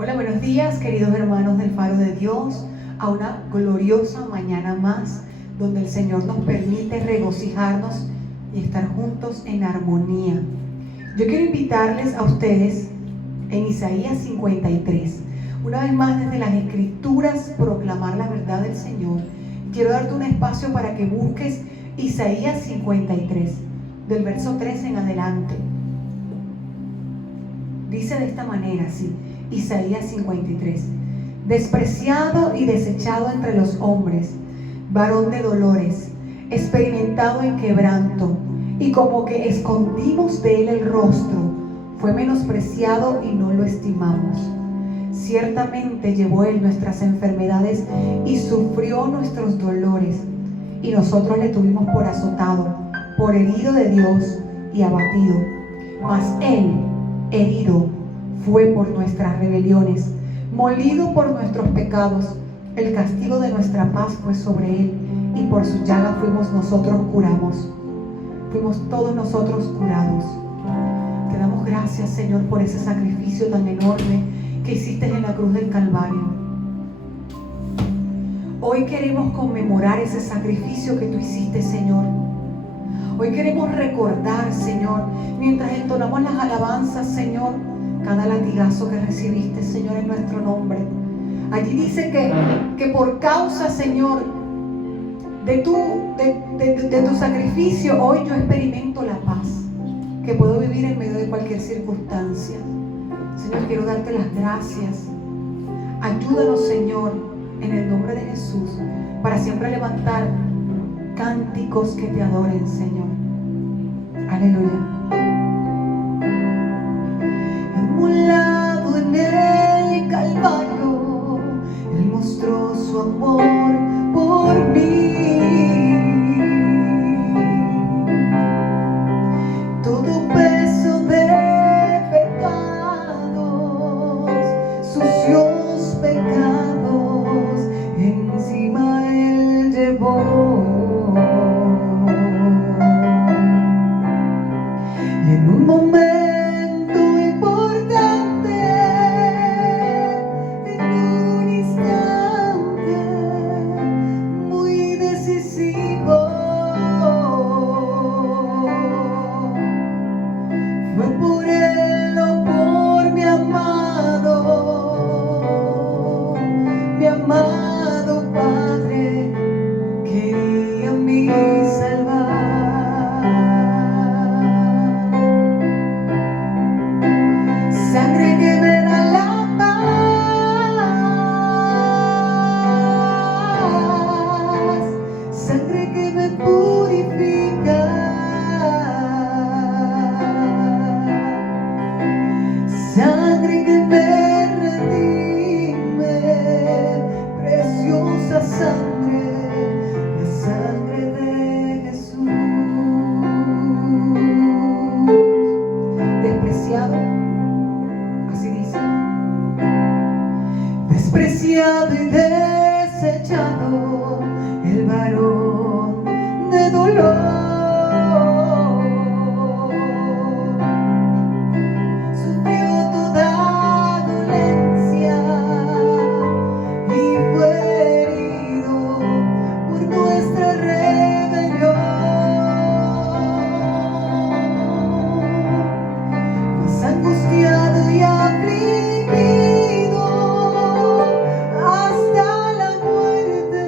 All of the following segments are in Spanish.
Hola, buenos días, queridos hermanos del Faro de Dios, a una gloriosa mañana más, donde el Señor nos permite regocijarnos y estar juntos en armonía. Yo quiero invitarles a ustedes en Isaías 53, una vez más desde las Escrituras, proclamar la verdad del Señor. Quiero darte un espacio para que busques Isaías 53, del verso 3 en adelante. Dice de esta manera, así, Isaías 53: despreciado y desechado entre los hombres, varón de dolores, experimentado en quebranto, y como que escondimos de él el rostro, fue menospreciado y no lo estimamos. Ciertamente llevó él nuestras enfermedades y sufrió nuestros dolores, y nosotros le tuvimos por azotado, por herido de Dios y abatido. Mas él, herido, fue por nuestras rebeliones, molido por nuestros pecados. El castigo de nuestra paz fue sobre él, y por su llaga fuimos todos nosotros curados. Te damos gracias, Señor, por ese sacrificio tan enorme que hiciste en la cruz del Calvario. Hoy queremos conmemorar ese sacrificio que tú hiciste, Señor. Hoy queremos recordar, Señor, mientras entonamos las alabanzas, Señor, cada latigazo que recibiste, Señor, en nuestro nombre. Allí dice que por causa, Señor, de tu sacrificio, hoy yo experimento la paz, que puedo vivir en medio de cualquier circunstancia. Señor, quiero darte las gracias. Ayúdanos, Señor, en el nombre de Jesús, para siempre levantar cánticos que te adoren, Señor. Aleluya. Inmolado en el Calvario, Él mostró su amor por mí. Todo peso de pecados, sucios pecados, encima Él llevó. Y en un momento importante, en un instante muy decisivo, fue por él o por mi amado Padre, quería a mí salvar. Sangre que me da la paz, sangre que me purifica, sangre que me redime, preciosa sangre, la sangre de Jesús. Despreciado, así dice, despreciado y desechado, el varón de dolor, sufrió toda dolencia y fue herido por nuestra rebelión. Mas angustiado y afligido hasta la muerte,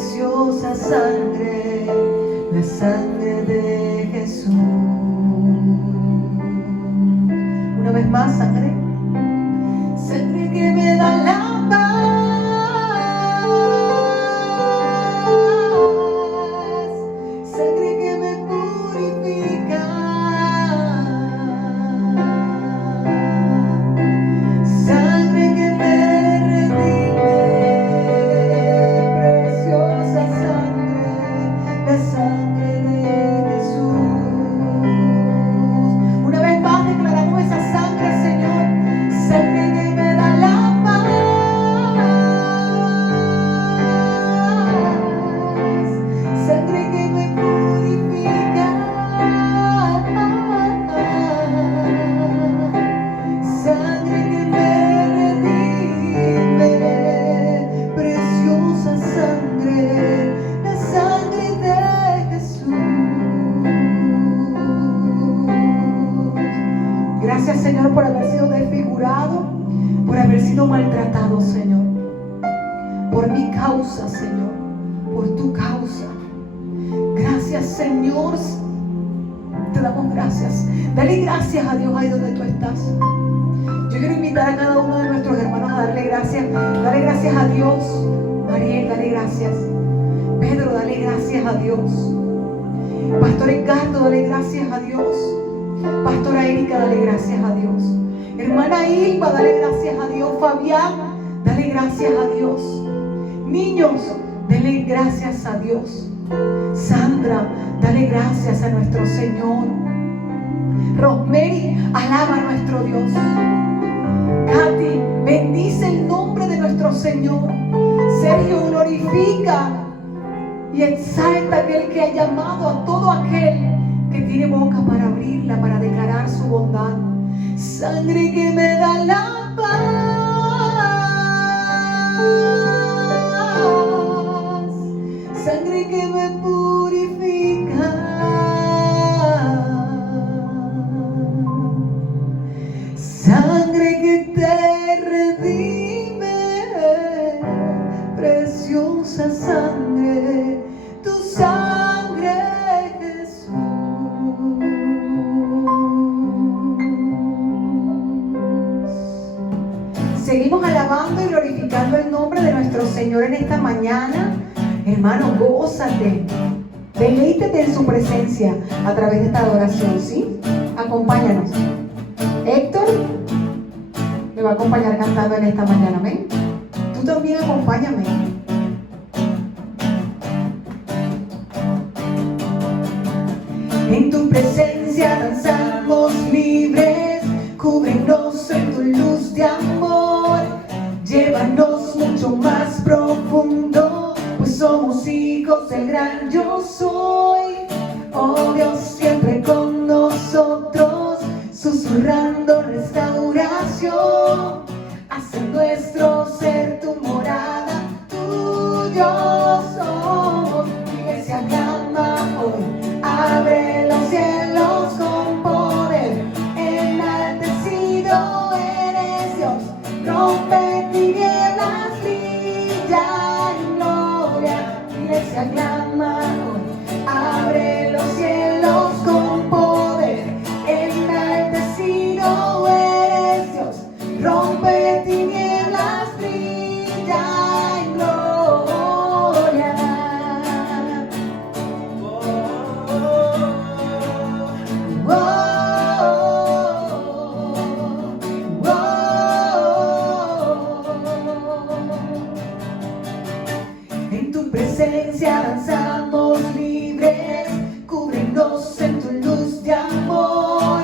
preciosa sangre, la sangre de Jesús. Una vez más, sangre. Sangre que me da la paz, sangre que me purifica, sangre que me redime, preciosa sangre, la sangre de Jesús. Una vez más declaramos esa sangre, Señor, sangre que me da la paz, sangre que me purifica, sangre que me redime, preciosa sangre, la sangre de Jesús. Gracias, Señor, por haber sido desfigurado, por haber sido maltratado, Señor, por mi causa, Señor, por tu causa. Gracias, Señor, te damos gracias. Dale gracias a Dios ahí donde tú estás. Yo quiero invitar a cada uno de nuestros hermanos a darle gracias. Dale gracias a Dios. Mariel, dale gracias. Pedro, dale gracias a Dios. Pastor Edgardo, dale gracias a Dios. Pastora Erika, dale gracias a Dios. Hermana Ilma, dale gracias a Dios. Fabián, dale gracias a Dios. Niños, dale gracias a Dios. Sandra, dale gracias a nuestro Señor. Rosemary, alaba a nuestro Dios. Katy, bendice el nombre de nuestro Señor. Sergio, glorifica y exalta a aquel que ha llamado a todo aquel que tiene boca para abrirla, para declarar su bondad. Sangre que me da la paz, sangre que me purifica, sangre que te redime, preciosa sangre, tu sangre, Jesús. Seguimos alabando y glorificando el nombre de nuestro Señor en esta mañana. Hermano, gózate, deleítate en su presencia a través de esta adoración, ¿sí? Acompáñanos. Héctor me va a acompañar cantando en esta mañana, ¿amén? Tú también acompáñame. En tu presencia danzamos libres, cúbrenos en tu luz de amor, llévanos mucho más profundo, pues somos hijos del gran yo soy. Oh Dios, siempre con nosotros, susurrando restauración, hace nuestro ser tu morada, tuyo somos. Iglesia clama hoy, abre los cielos con poder, enaltecido eres Dios, rompe tinieblas, brilla en gloria. Iglesia clama hoy, abre los cielos con poder, enaltecido eres Dios, rompe tinieblas, brilla en gloria. Oh, oh, oh, oh. En tu presencia danzamos libres, cúbrenos en tu luz de amor,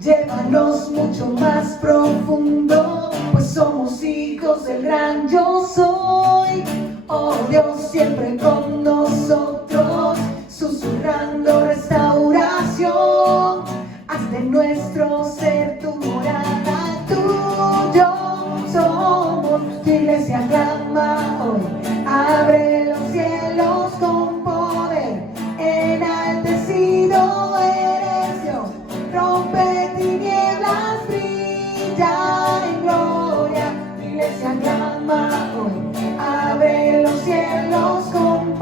llévanos mucho más profundo, pues somos hijos del gran yo soy. Oh Dios, siempre con nosotros, susurrando restauración, haz de nuestro ser tu morada, tuyo somos. Tu iglesia clama hoy, abre los cielos con poder, enaltecido eres Dios, rompe tinieblas, brilla en gloria. Tu iglesia clama hoy, abre los cielos con poder,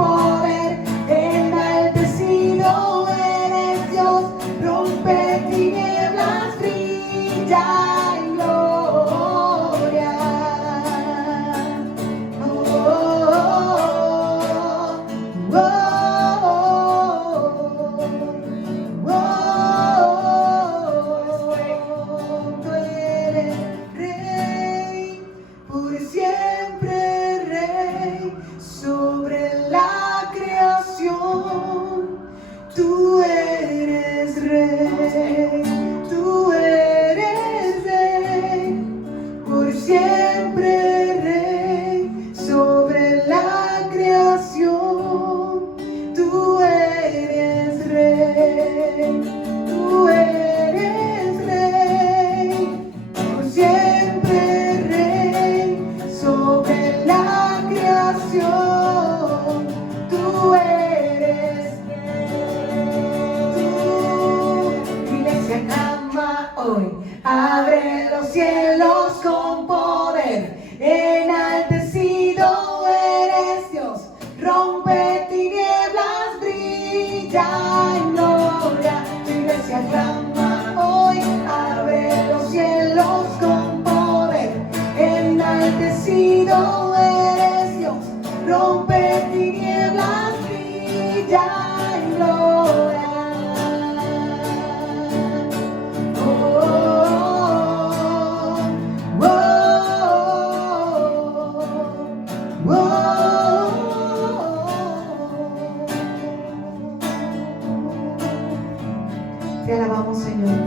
Te alabamos, Señor.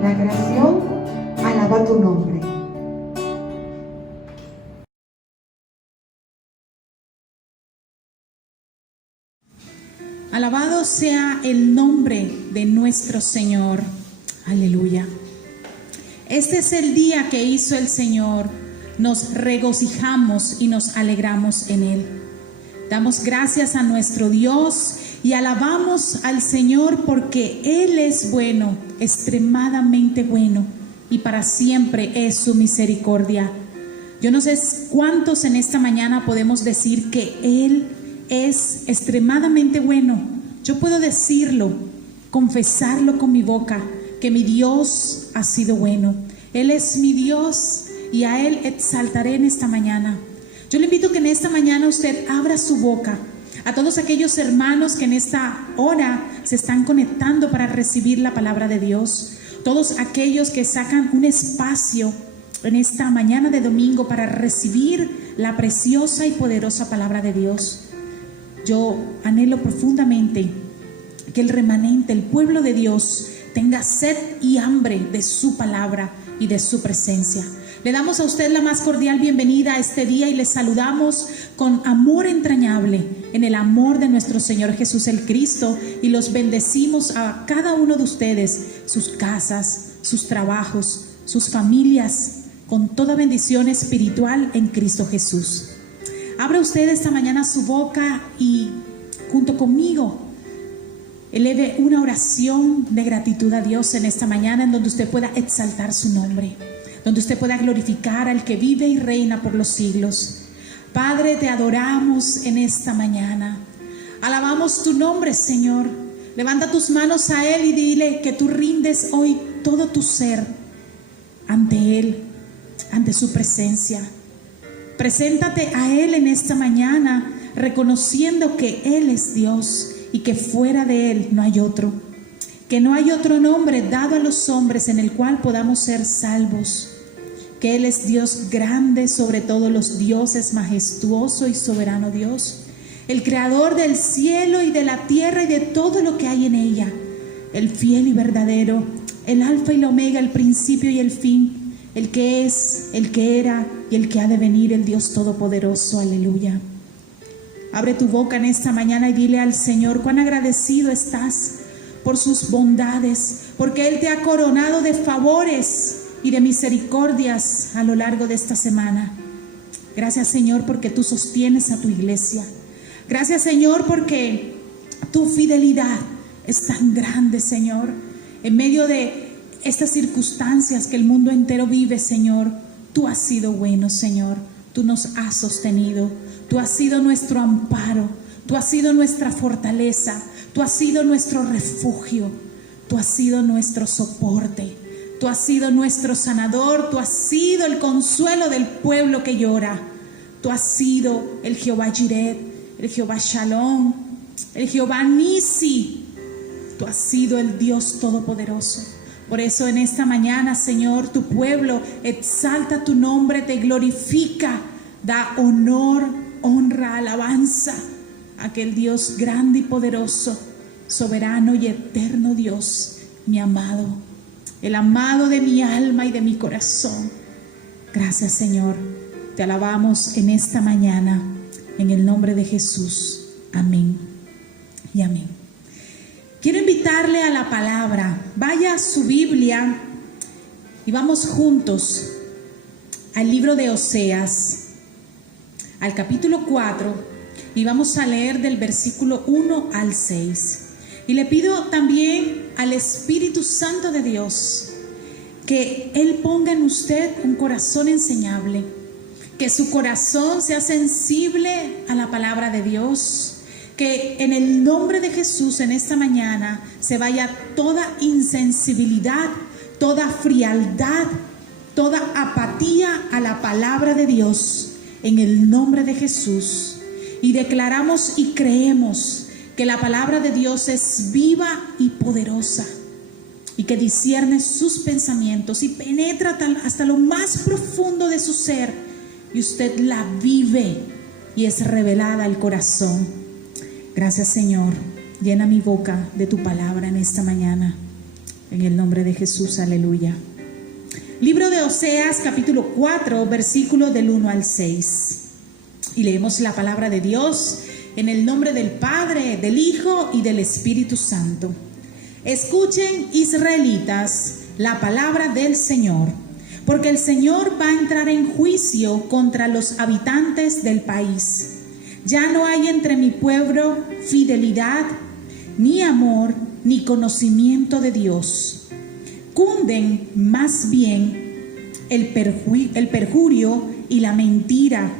La creación alaba tu nombre. Alabado sea el nombre de nuestro Señor. Aleluya. Este es el día que hizo el Señor. Nos regocijamos y nos alegramos en Él. Damos gracias a nuestro Dios y alabamos al Señor porque Él es bueno, extremadamente bueno, y para siempre es su misericordia. Yo no sé cuántos en esta mañana podemos decir que Él es extremadamente bueno. Yo puedo decirlo, confesarlo con mi boca, que mi Dios ha sido bueno. Él es mi Dios y a Él exaltaré en esta mañana. Yo le invito que en esta mañana usted abra su boca. A todos aquellos hermanos que en esta hora se están conectando para recibir la palabra de Dios. Todos aquellos que sacan un espacio en esta mañana de domingo para recibir la preciosa y poderosa palabra de Dios. Yo anhelo profundamente que el remanente, el pueblo de Dios, tenga sed y hambre de su palabra y de su presencia. Le damos a usted la más cordial bienvenida a este día y le saludamos con amor entrañable en el amor de nuestro Señor Jesús el Cristo, y los bendecimos a cada uno de ustedes, sus casas, sus trabajos, sus familias, con toda bendición espiritual en Cristo Jesús. Abra usted esta mañana su boca y junto conmigo eleve una oración de gratitud a Dios en esta mañana, en donde usted pueda exaltar su nombre, donde usted pueda glorificar al que vive y reina por los siglos. Padre, te adoramos en esta mañana. Alabamos tu nombre, Señor. Levanta tus manos a Él y dile que tú rindes hoy todo tu ser ante Él, ante su presencia. Preséntate a Él en esta mañana, reconociendo que Él es Dios y que fuera de Él no hay otro. Que no hay otro nombre dado a los hombres en el cual podamos ser salvos. Que Él es Dios grande sobre todos los dioses, majestuoso y soberano Dios, el creador del cielo y de la tierra y de todo lo que hay en ella, el fiel y verdadero, el alfa y el omega, el principio y el fin, el que es, el que era y el que ha de venir, el Dios todopoderoso. Aleluya. Abre tu boca en esta mañana y dile al Señor cuán agradecido estás por sus bondades, porque Él te ha coronado de favores y de misericordias a lo largo de esta semana. Gracias, Señor, porque tú sostienes a tu iglesia. Gracias, Señor, porque tu fidelidad es tan grande, Señor. En medio de estas circunstancias que el mundo entero vive, Señor, tú has sido bueno, Señor. Tú nos has sostenido. Tú has sido nuestro amparo. Tú has sido nuestra fortaleza. Tú has sido nuestro refugio. Tú has sido nuestro soporte. Tú has sido nuestro sanador. Tú has sido el consuelo del pueblo que llora. Tú has sido el Jehová Jireh, el Jehová Shalom, el Jehová Nisi. Tú has sido el Dios Todopoderoso. Por eso en esta mañana, Señor, tu pueblo exalta tu nombre, te glorifica, da honor, honra, alabanza a aquel Dios grande y poderoso, soberano y eterno Dios, mi amado, el amado de mi alma y de mi corazón. Gracias, Señor, te alabamos en esta mañana, en el nombre de Jesús. Amén y amén. Quiero invitarle a la palabra. Vaya a su Biblia y vamos juntos al libro de Oseas, al capítulo 4, y vamos a leer del versículo 1 al 6. Y le pido también al Espíritu Santo de Dios que Él ponga en usted un corazón enseñable, que su corazón sea sensible a la palabra de Dios, que en el nombre de Jesús en esta mañana se vaya toda insensibilidad, toda frialdad, toda apatía a la palabra de Dios, en el nombre de Jesús. Y declaramos y creemos que la palabra de Dios es viva y poderosa, y que discierne sus pensamientos y penetra hasta lo más profundo de su ser, y usted la vive y es revelada al corazón. Gracias, Señor. Llena mi boca de tu palabra en esta mañana, en el nombre de Jesús. Aleluya. Libro de Oseas, capítulo 4, versículo del 1 al 6. Y leemos la palabra de Dios en el nombre del Padre, del Hijo y del Espíritu Santo. Escuchen, israelitas, la palabra del Señor, porque el Señor va a entrar en juicio contra los habitantes del país. Ya no hay entre mi pueblo fidelidad, ni amor, ni conocimiento de Dios. Cunden más bien el perjurio y la mentira.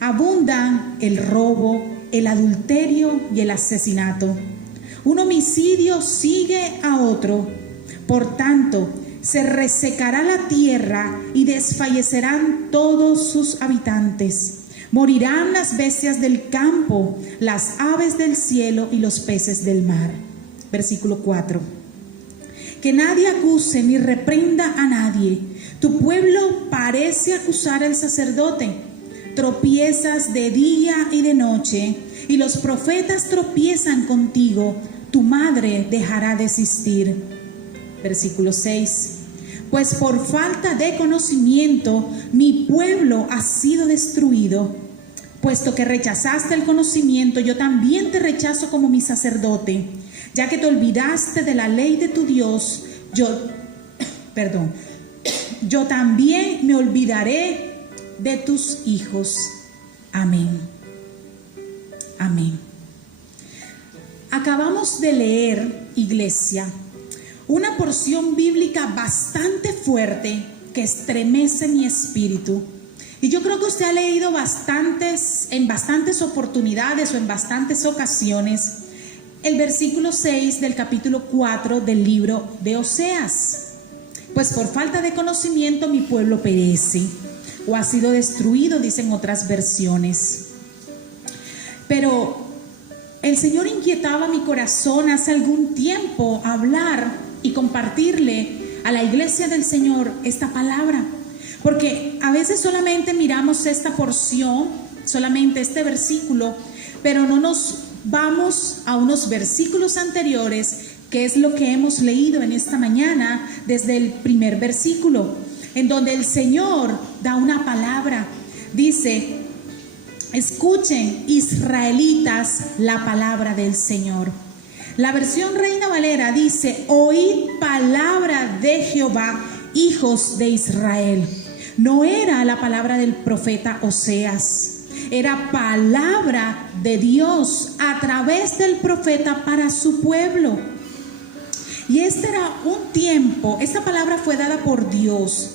Abundan el robo, el adulterio y el asesinato. Un homicidio sigue a otro. Por tanto, se resecará la tierra y desfallecerán todos sus habitantes. Morirán las bestias del campo, las aves del cielo y los peces del mar. Versículo 4. Que nadie acuse ni reprenda a nadie. Tu pueblo parece acusar al sacerdote. Tropiezas de día y de noche, y los profetas tropiezan contigo. Tu madre dejará de existir. Versículo 6. Pues por falta de conocimiento mi pueblo ha sido destruido. Puesto que rechazaste el conocimiento, yo también te rechazo como mi sacerdote. Ya que te olvidaste de la ley de tu Dios, yo también me olvidaré de tus hijos. Amén. Amén. Acabamos de leer, iglesia, una porción bíblica bastante fuerte que estremece mi espíritu. Y yo creo que usted ha leído en bastantes oportunidades o en bastantes ocasiones el versículo 6 del capítulo 4 del libro de Oseas. Pues por falta de conocimiento mi pueblo perece o ha sido destruido, dicen otras versiones. Pero el Señor inquietaba mi corazón hace algún tiempo hablar y compartirle a la iglesia del Señor esta palabra. Porque a veces solamente miramos esta porción, solamente este versículo, pero no nos vamos a unos versículos anteriores, que es lo que hemos leído en esta mañana desde el primer versículo, en donde el Señor da una palabra. Dice: escuchen, israelitas, la palabra del Señor. La versión Reina Valera dice: oíd palabra de Jehová, hijos de Israel. No era la palabra del profeta Oseas, era palabra de Dios a través del profeta para su pueblo. Y este era un tiempo, esta palabra fue dada por Dios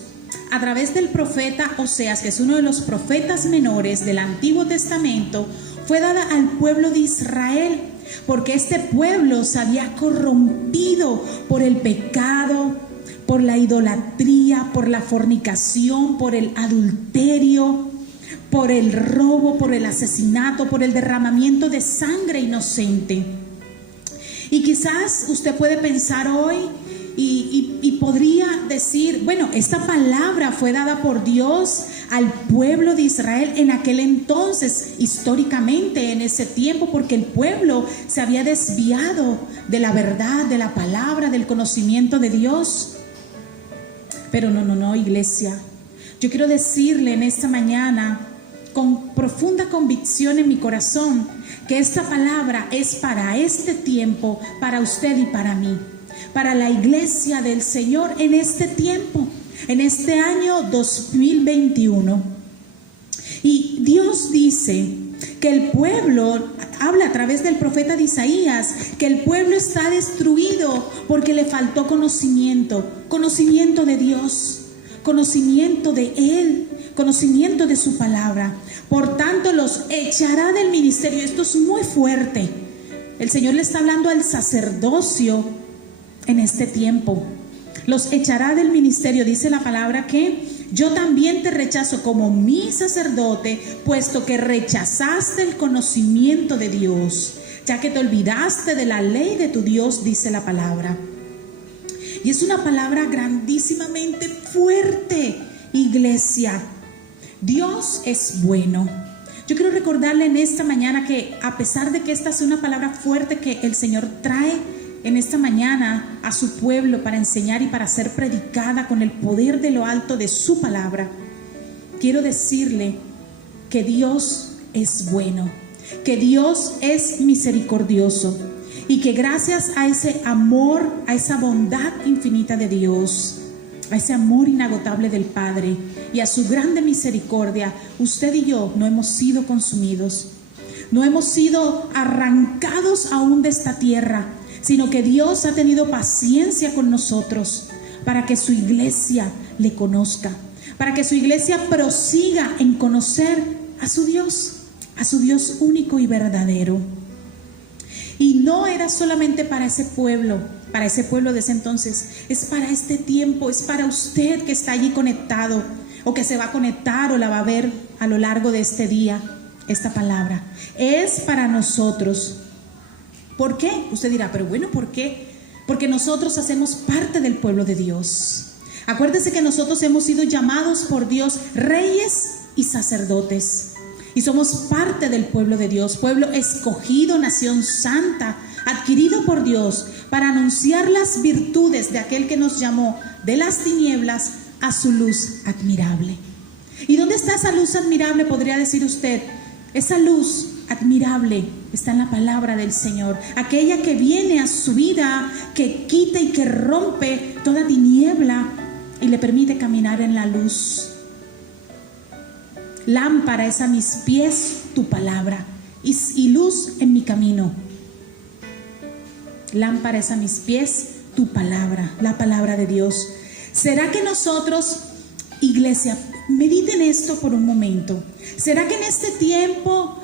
a través del profeta Oseas, que es uno de los profetas menores del Antiguo Testamento. Fue dada al pueblo de Israel, porque este pueblo se había corrompido por el pecado, por la idolatría, por la fornicación, por el adulterio, por el robo, por el asesinato, por el derramamiento de sangre inocente. Y quizás usted puede pensar hoy y podría decir, bueno, esta palabra fue dada por Dios al pueblo de Israel en aquel entonces, históricamente en ese tiempo, porque el pueblo se había desviado de la verdad, de la palabra, del conocimiento de Dios. Pero no, iglesia. Yo quiero decirle en esta mañana, con profunda convicción en mi corazón, que esta palabra es para este tiempo, para usted y para mí, para la iglesia del Señor en este tiempo, en este año 2021. Y Dios dice que el pueblo, habla a través del profeta de Isaías, que el pueblo está destruido porque le faltó conocimiento de Dios, conocimiento de Él, conocimiento de su palabra. Por tanto los echará del ministerio. Esto es muy fuerte. El Señor le está hablando al sacerdocio en este tiempo. Los echará del ministerio. Dice la palabra que yo también te rechazo como mi sacerdote, puesto que rechazaste el conocimiento de Dios, ya que te olvidaste de la ley de tu Dios, dice la palabra. Y es una palabra grandísimamente fuerte, iglesia. Dios es bueno. Yo quiero recordarle en esta mañana que a pesar de que esta sea una palabra fuerte que el Señor trae en esta mañana a su pueblo para enseñar y para ser predicada con el poder de lo alto de su palabra, quiero decirle que Dios es bueno, que Dios es misericordioso y que gracias a ese amor, a esa bondad infinita de Dios, a ese amor inagotable del Padre y a su grande misericordia, usted y yo no hemos sido consumidos, no hemos sido arrancados aún de esta tierra, sino que Dios ha tenido paciencia con nosotros para que su iglesia le conozca, para que su iglesia prosiga en conocer a su Dios único y verdadero. Y no era solamente para ese pueblo de ese entonces, es para este tiempo, es para usted que está allí conectado o que se va a conectar o la va a ver a lo largo de este día. Esta palabra es para nosotros. ¿Por qué? Usted dirá, pero bueno, ¿por qué? Porque nosotros hacemos parte del pueblo de Dios. Acuérdese que nosotros hemos sido llamados por Dios reyes y sacerdotes. Y somos parte del pueblo de Dios, pueblo escogido, nación santa, adquirido por Dios para anunciar las virtudes de aquel que nos llamó de las tinieblas a su luz admirable. ¿Y dónde está esa luz admirable? Podría decir usted. Esa luz admirable está en la palabra del Señor, aquella que viene a su vida, que quita y que rompe toda tiniebla y le permite caminar en la luz. Lámpara es a mis pies tu palabra y luz en mi camino. Lámpara es a mis pies tu palabra, la palabra de Dios. ¿Será que nosotros, iglesia, mediten esto por un momento? ¿Será que en este tiempo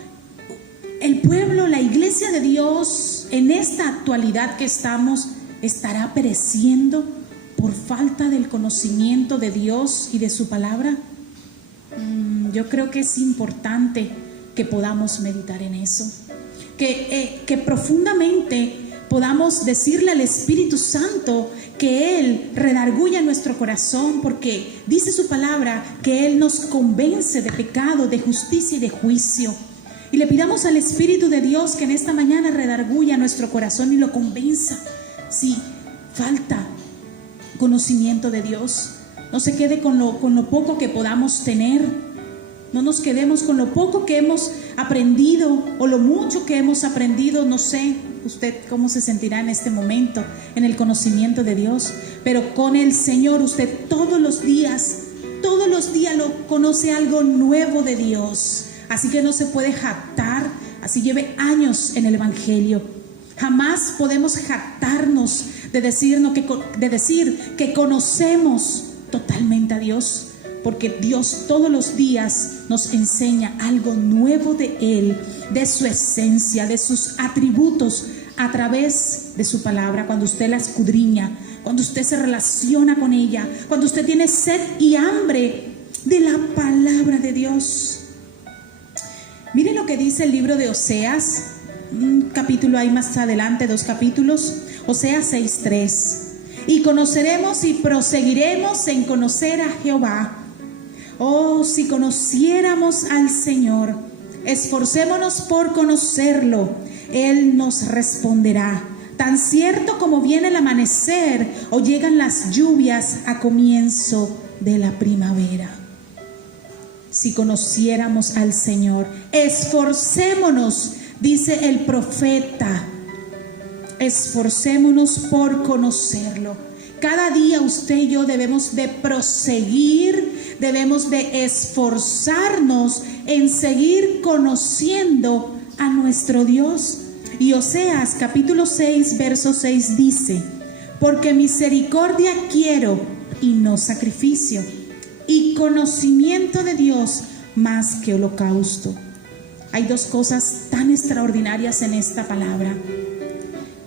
el pueblo, la iglesia de Dios, en esta actualidad que estamos, estará pereciendo por falta del conocimiento de Dios y de su palabra? Yo creo que es importante que podamos meditar en eso, que profundamente podamos decirle al Espíritu Santo que Él redarguya nuestro corazón, porque dice su palabra que Él nos convence de pecado, de justicia y de juicio. Y le pidamos al Espíritu de Dios que en esta mañana redarguya nuestro corazón y lo convenza si falta conocimiento de Dios. No se quede con lo poco que podamos tener. No nos quedemos con lo poco que hemos aprendido o lo mucho que hemos aprendido. No sé usted cómo se sentirá en este momento en el conocimiento de Dios, pero con el Señor usted todos los días lo conoce algo nuevo de Dios. Así que no se puede jactar, así lleve años en el Evangelio. Jamás podemos jactarnos de decir que conocemos totalmente a Dios, porque Dios todos los días nos enseña algo nuevo de Él, de su esencia, de sus atributos, a través de su palabra. Cuando usted la escudriña, cuando usted se relaciona con ella, cuando usted tiene sed y hambre de la palabra de Dios. Miren lo que dice el libro de Oseas, un capítulo ahí más adelante, 2 capítulos, Oseas 6:3. Y conoceremos y proseguiremos en conocer a Jehová. Oh, si conociéramos al Señor, esforcémonos por conocerlo, Él nos responderá. Tan cierto como viene el amanecer o llegan las lluvias a comienzo de la primavera. Si conociéramos al Señor, esforcémonos, dice el profeta, esforcémonos por conocerlo. Cada día usted y yo debemos de proseguir, debemos de esforzarnos en seguir conociendo a nuestro Dios. Y Oseas capítulo 6, verso 6 dice: porque misericordia quiero y no sacrificio, y conocimiento de Dios más que holocausto. Hay dos cosas tan extraordinarias en esta palabra: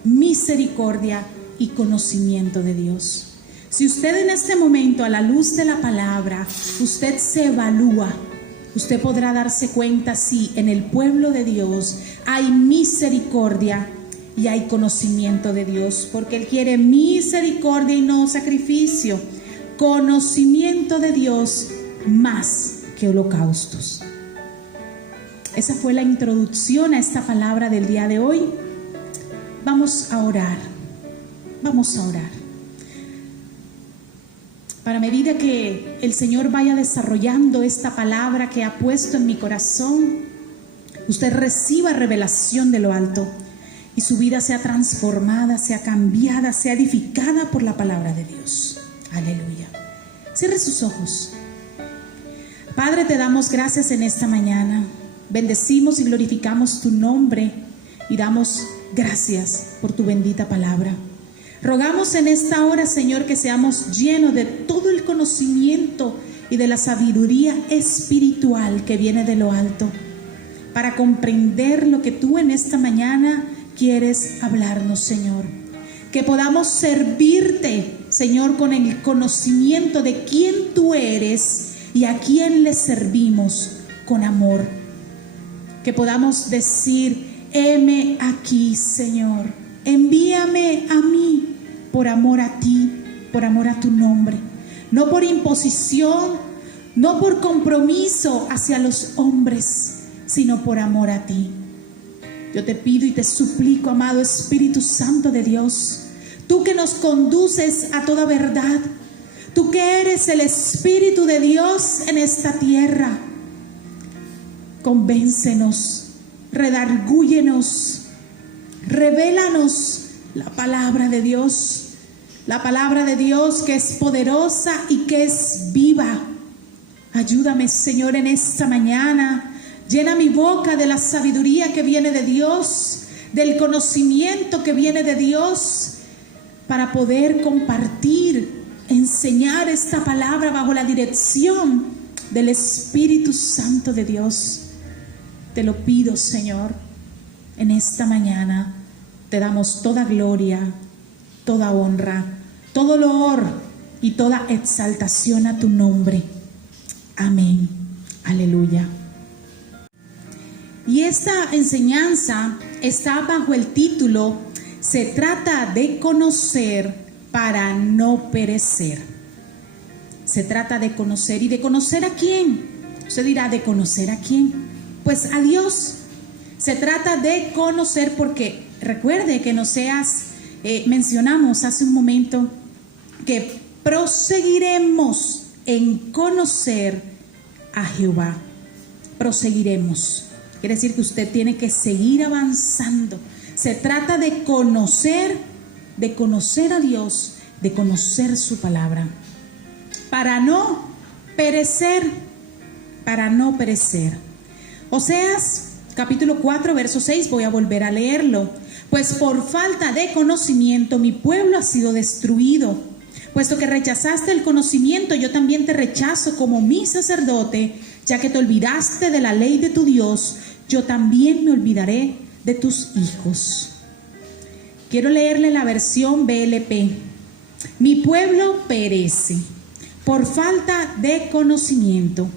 misericordia y conocimiento de Dios. Si usted en este momento, a la luz de la palabra, usted se evalúa, usted podrá darse cuenta si en el pueblo de Dios hay misericordia y hay conocimiento de Dios, porque Él quiere misericordia y no sacrificio, conocimiento de Dios más que holocaustos. Esa fue la introducción a esta palabra del día de hoy. Vamos a orar, vamos a orar. Para medida que el Señor vaya desarrollando esta palabra que ha puesto en mi corazón, usted reciba revelación de lo alto y su vida sea transformada, sea cambiada, sea edificada por la palabra de Dios. Aleluya. Cierre sus ojos. Padre, te damos gracias en esta mañana. Bendecimos y glorificamos tu nombre y damos gracias por tu bendita palabra. Rogamos en esta hora, Señor, que seamos llenos de todo el conocimiento y de la sabiduría espiritual que viene de lo alto, para comprender lo que tú en esta mañana quieres hablarnos, Señor. Que podamos servirte, Señor, con el conocimiento de quién tú eres y a quién le servimos con amor. Que podamos decir: heme aquí, Señor, envíame a mí, por amor a ti, por amor a tu nombre, no por imposición, no por compromiso hacia los hombres, sino por amor a ti. Yo te pido y te suplico, amado Espíritu Santo de Dios, tú que nos conduces a toda verdad, tú que eres el Espíritu de Dios en esta tierra, convéncenos, redargúyenos, revélanos la palabra de Dios, la palabra de Dios que es poderosa y que es viva. Ayúdame, Señor, en esta mañana. Llena mi boca de la sabiduría que viene de Dios, del conocimiento que viene de Dios, para poder compartir, enseñar esta palabra bajo la dirección del Espíritu Santo de Dios. Te lo pido, Señor, en esta mañana. Te damos toda gloria, toda honra, todo loor y toda exaltación a tu nombre. Amén. Aleluya. Y esta enseñanza está bajo el título: se trata de conocer para no perecer. Se trata de conocer. ¿Y de conocer a quién? Usted dirá: ¿de conocer a quién? Pues a Dios. Se trata de conocer, porque recuerde que en Oseas mencionamos hace un momento que proseguiremos en conocer a Jehová. Proseguiremos. Quiere decir que usted tiene que seguir avanzando. Se trata de conocer a Dios, de conocer su palabra, para no perecer, para no perecer. Oseas capítulo 4, verso 6, voy a volver a leerlo. Pues por falta de conocimiento mi pueblo ha sido destruido. Puesto que rechazaste el conocimiento, yo también te rechazo como mi sacerdote. Ya que te olvidaste de la ley de tu Dios, yo también me olvidaré de tus hijos. Quiero leerle la versión BLP. Mi pueblo perece por falta de conocimiento.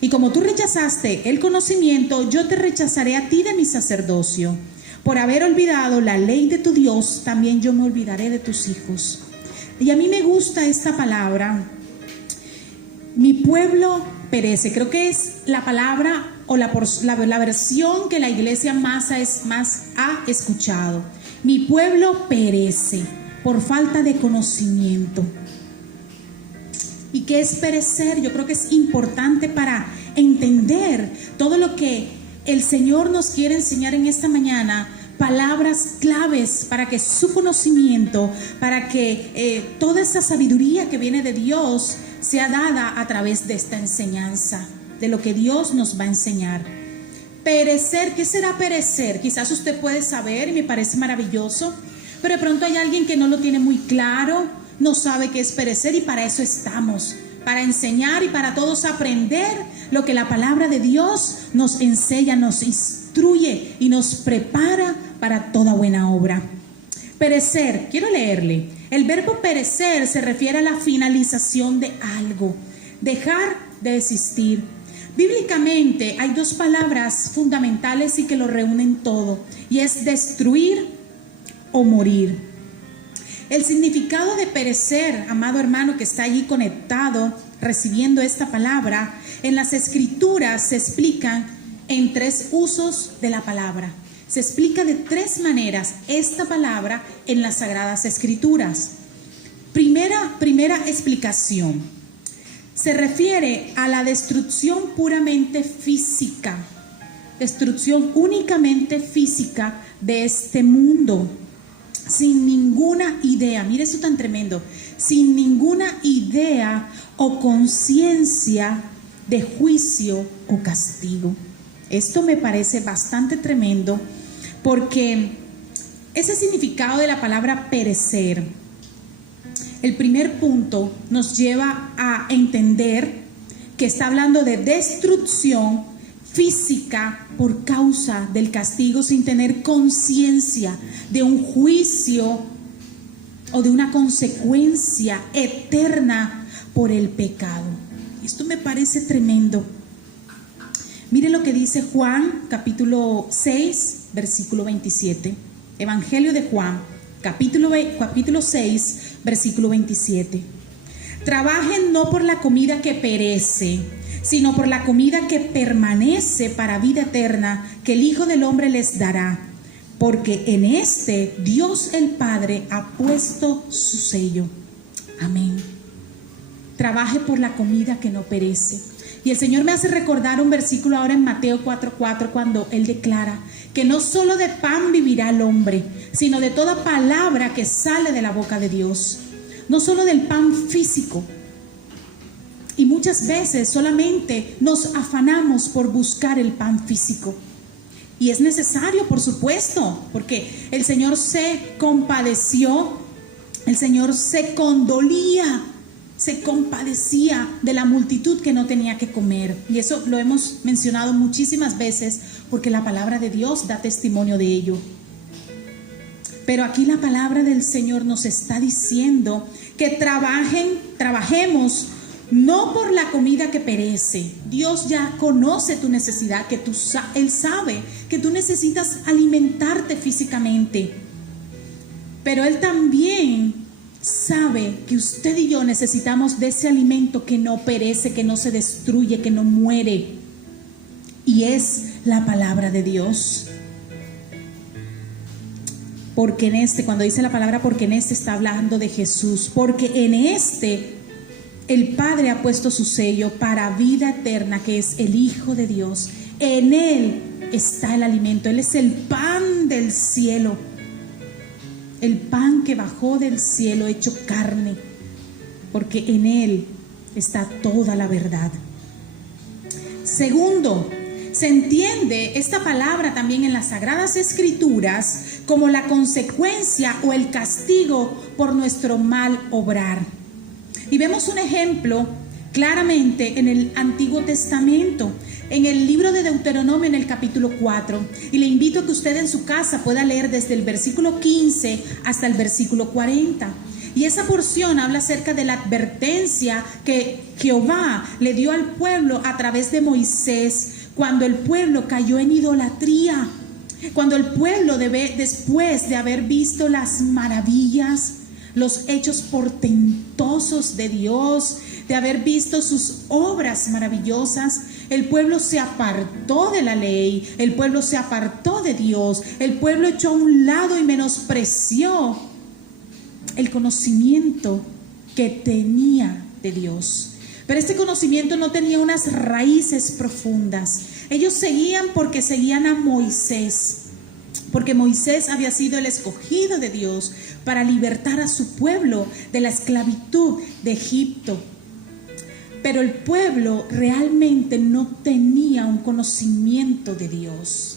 Y como tú rechazaste el conocimiento, yo te rechazaré a ti de mi sacerdocio. Por haber olvidado la ley de tu Dios, también yo me olvidaré de tus hijos. Y a mí me gusta esta palabra. Mi pueblo perece. Creo que es la palabra o la versión que la iglesia más ha escuchado. Mi pueblo perece por falta de conocimiento. ¿Y qué es perecer? Yo creo que es importante para entender todo lo que el Señor nos quiere enseñar en esta mañana. Palabras claves para que su conocimiento, para que toda esa sabiduría que viene de Dios sea dada a través de esta enseñanza, de lo que Dios nos va a enseñar. Perecer, ¿qué será perecer? Quizás usted puede saber y me parece maravilloso, pero de pronto hay alguien que no lo tiene muy claro, no sabe qué es perecer, y para eso estamos, para enseñar y para todos aprender lo que la palabra de Dios nos enseña, nos instruye y nos prepara para toda buena obra. Perecer, quiero leerle. El verbo perecer se refiere a la finalización de algo, dejar de existir. Bíblicamente hay dos palabras fundamentales y que lo reúnen todo, y es destruir o morir. El significado de perecer, amado hermano que está allí conectado, recibiendo esta palabra, en las Escrituras se explican en tres usos de la palabra. Se explica de tres maneras esta palabra en las Sagradas Escrituras. Primera explicación. Se refiere a la destrucción puramente física, destrucción únicamente física de este mundo, sin ninguna idea, mire eso tan tremendo, sin ninguna idea o conciencia de juicio o castigo. Esto me parece bastante tremendo, porque ese significado de la palabra perecer, el primer punto nos lleva a entender que está hablando de destrucción física por causa del castigo, sin tener conciencia de un juicio o de una consecuencia eterna por el pecado. Esto me parece tremendo. Mire lo que dice Juan, capítulo 6, versículo 27. Evangelio de Juan, capítulo 6, versículo 27. Trabajen no por la comida que perece, sino por la comida que permanece para vida eterna, que el Hijo del Hombre les dará, porque en este Dios el Padre ha puesto su sello. Amén. Trabaje por la comida que no perece. Y el Señor me hace recordar un versículo ahora en Mateo 4:4, cuando Él declara que no solo de pan vivirá el hombre, sino de toda palabra que sale de la boca de Dios. No solo del pan físico. Y muchas veces solamente nos afanamos por buscar el pan físico. Y es necesario, por supuesto, porque el Señor se compadeció, el Señor se condolía, se compadecía de la multitud que no tenía que comer. Y eso lo hemos mencionado muchísimas veces, porque la palabra de Dios da testimonio de ello. Pero aquí la palabra del Señor nos está diciendo que trabajemos no por la comida que perece. Dios ya conoce tu necesidad, Él sabe que tú necesitas alimentarte físicamente. Pero Él también sabe que usted y yo necesitamos de ese alimento que no perece, que no se destruye, que no muere. Y es la palabra de Dios. Porque cuando dice la palabra porque en este, está hablando de Jesús. Porque en este el Padre ha puesto su sello para vida eterna, que es el Hijo de Dios. En Él está el alimento. Él es el pan del cielo. El pan que bajó del cielo hecho carne. Porque en Él está toda la verdad. Segundo, se entiende esta palabra también en las Sagradas Escrituras como la consecuencia o el castigo por nuestro mal obrar. Y vemos un ejemplo claramente en el Antiguo Testamento, en el libro de Deuteronomio, en el capítulo 4. Y le invito a que usted en su casa pueda leer desde el versículo 15 hasta el versículo 40. Y esa porción habla acerca de la advertencia que Jehová le dio al pueblo a través de Moisés cuando el pueblo cayó en idolatría. Cuando el pueblo después de haber visto las maravillas, los hechos portentosos de Dios, de haber visto sus obras maravillosas, el pueblo se apartó de la ley, el pueblo se apartó de Dios, el pueblo echó a un lado y menospreció el conocimiento que tenía de Dios. Pero este conocimiento no tenía unas raíces profundas. Ellos seguían porque seguían a Moisés, porque Moisés había sido el escogido de Dios para libertar a su pueblo de la esclavitud de Egipto. Pero el pueblo realmente no tenía un conocimiento de Dios.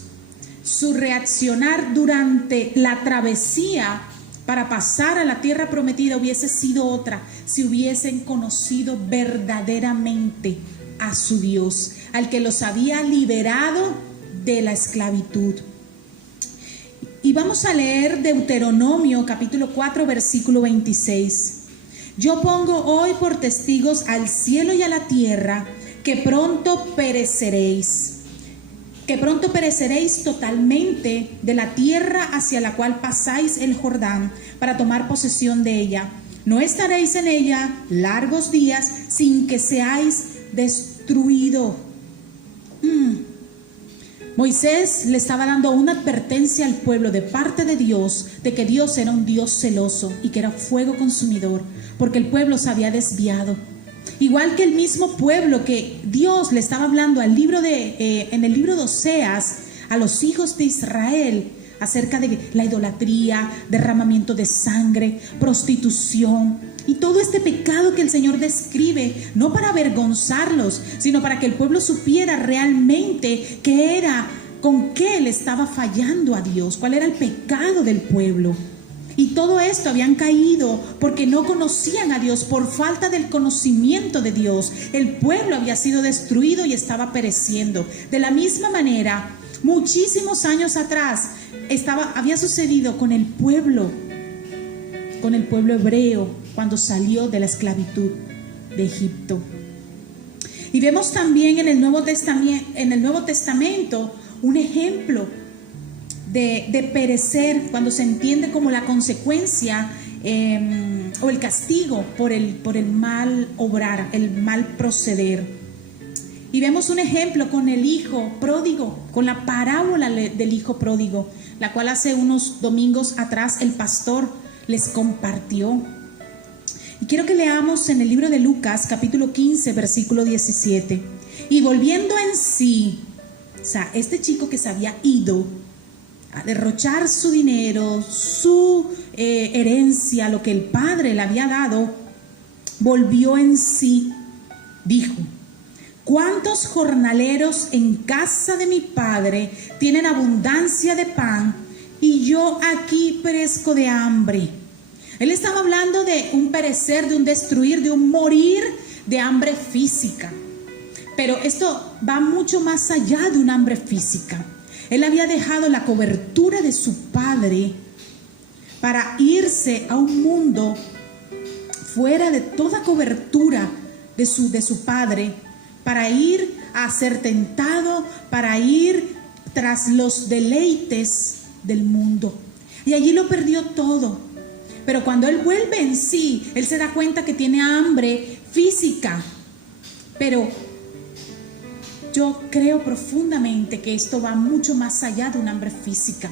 Su reaccionar durante la travesía para pasar a la tierra prometida hubiese sido otra si hubiesen conocido verdaderamente a su Dios, al que los había liberado de la esclavitud. Y vamos a leer Deuteronomio capítulo 4 versículo 26. Yo pongo hoy por testigos al cielo y a la tierra que pronto pereceréis totalmente de la tierra hacia la cual pasáis el Jordán para tomar posesión de ella. No estaréis en ella largos días sin que seáis destruido. Moisés le estaba dando una advertencia al pueblo de parte de Dios, de que Dios era un Dios celoso y que era fuego consumidor, porque el pueblo se había desviado. Igual que el mismo pueblo que Dios le estaba hablando en el libro de Oseas a los hijos de Israel acerca de la idolatría, derramamiento de sangre, prostitución y todo este pecado que el Señor describe, no para avergonzarlos, sino para que el pueblo supiera realmente qué era, con qué le estaba fallando a Dios, cuál era el pecado del pueblo. Y todo esto habían caído porque no conocían a Dios, por falta del conocimiento de Dios. El pueblo había sido destruido y estaba pereciendo. De la misma manera, muchísimos años atrás había sucedido con el pueblo hebreo cuando salió de la esclavitud de Egipto. Y vemos también en el Nuevo Testamento un ejemplo de perecer cuando se entiende como la consecuencia o el castigo por el mal obrar, el mal proceder. Y vemos un ejemplo con el hijo pródigo, con la parábola del hijo pródigo, la cual hace unos domingos atrás el pastor les compartió. Y quiero que leamos en el libro de Lucas capítulo 15 versículo 17. Y volviendo en sí, o sea, este chico que se había ido a derrochar su dinero, su herencia, lo que el padre le había dado, volvió en sí, dijo: ¿cuántos jornaleros en casa de mi padre tienen abundancia de pan y yo aquí perezco de hambre? Él estaba hablando de un perecer, de un destruir, de un morir de hambre física. Pero esto va mucho más allá de un hambre física. Él había dejado la cobertura de su padre para irse a un mundo fuera de toda cobertura de su padre, para ir a ser tentado, para ir tras los deleites del mundo. Y allí lo perdió todo. Pero cuando él vuelve en sí, él se da cuenta que tiene hambre física. Pero yo creo profundamente que esto va mucho más allá de un hambre física.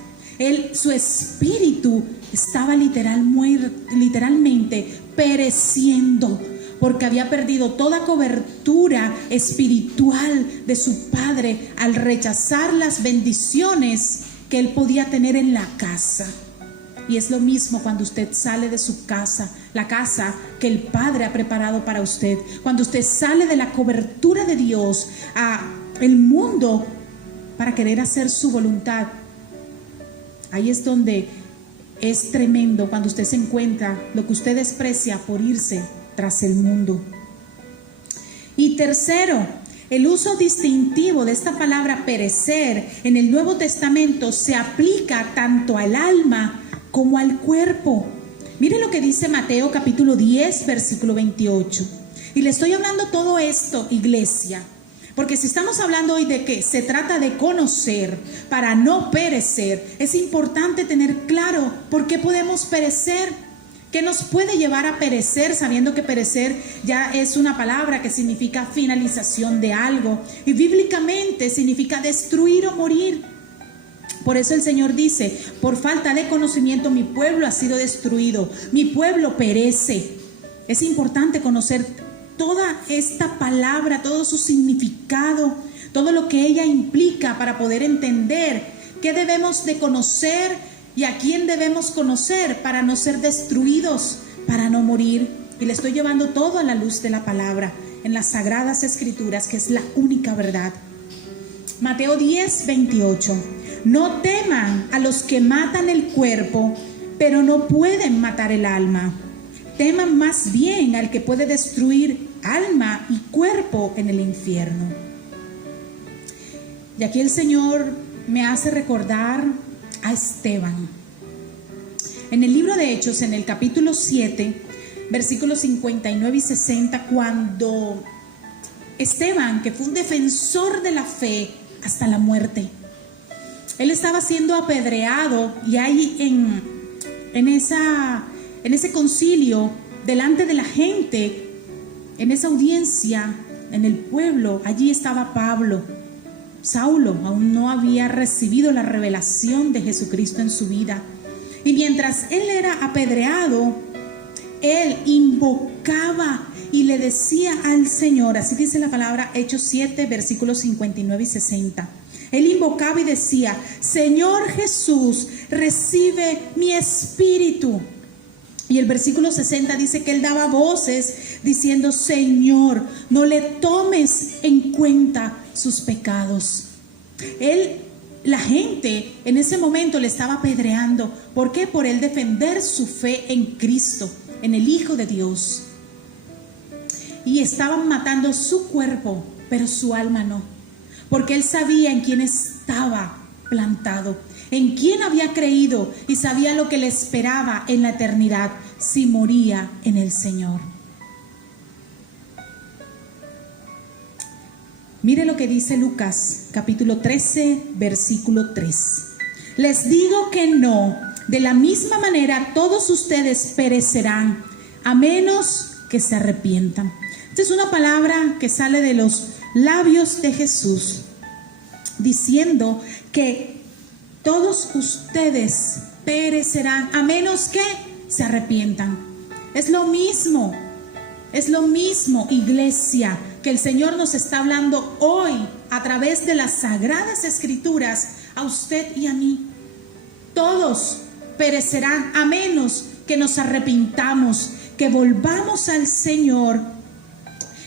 Su espíritu estaba literalmente pereciendo, porque había perdido toda cobertura espiritual de su padre al rechazar las bendiciones que él podía tener en la casa. Y es lo mismo cuando usted sale de su casa, la casa que el Padre ha preparado para usted. Cuando usted sale de la cobertura de Dios a el mundo para querer hacer su voluntad. Ahí es donde es tremendo cuando usted se encuentra lo que usted desprecia por irse tras el mundo. Y tercero, el uso distintivo de esta palabra perecer en el Nuevo Testamento se aplica tanto al alma como al cuerpo. Mire lo que dice Mateo capítulo 10, versículo 28. Y le estoy hablando todo esto, iglesia, porque si estamos hablando hoy de que se trata de conocer para no perecer, es importante tener claro por qué podemos perecer. ¿Qué nos puede llevar a perecer? Sabiendo que perecer ya es una palabra que significa finalización de algo, y bíblicamente significa destruir o morir. Por eso el Señor dice: por falta de conocimiento mi pueblo ha sido destruido, mi pueblo perece. Es importante conocer toda esta palabra, todo su significado, todo lo que ella implica, para poder entender qué debemos de conocer y a quién debemos conocer para no ser destruidos, para no morir. Y le estoy llevando todo a la luz de la palabra, en las sagradas escrituras, que es la única verdad. Mateo 10, 28. No teman a los que matan el cuerpo, pero no pueden matar el alma. Teman más bien al que puede destruir alma y cuerpo en el infierno. Y aquí el Señor me hace recordar a Esteban. En el libro de Hechos, en el capítulo 7, versículos 59 y 60, cuando Esteban, que fue un defensor de la fe hasta la muerte, él estaba siendo apedreado, y ahí en ese concilio, delante de la gente, en esa audiencia, en el pueblo, allí estaba Pablo. Saulo aún no había recibido la revelación de Jesucristo en su vida. Y mientras él era apedreado, él invocaba y le decía al Señor, así dice la palabra, Hechos 7, versículos 59 y 60. Él invocaba y decía: Señor Jesús, recibe mi espíritu. Y el versículo 60 dice que él daba voces diciendo: Señor, no le tomes en cuenta sus pecados. La gente en ese momento le estaba apedreando. ¿Por qué? Por él defender su fe en Cristo, en el Hijo de Dios. Y estaban matando su cuerpo, pero su alma no. Porque él sabía en quién estaba plantado, en quién había creído, y sabía lo que le esperaba en la eternidad si moría en el Señor. Mire lo que dice Lucas capítulo 13, versículo 3. Les digo que no, de la misma manera todos ustedes perecerán, a menos que se arrepientan. Esta es una palabra que sale de los labios de Jesús, diciendo que todos ustedes perecerán, a menos que se arrepientan. Es lo mismo, iglesia, que el Señor nos está hablando hoy a través de las sagradas escrituras a usted y a mí. Todos perecerán, a menos que nos arrepintamos, que volvamos al Señor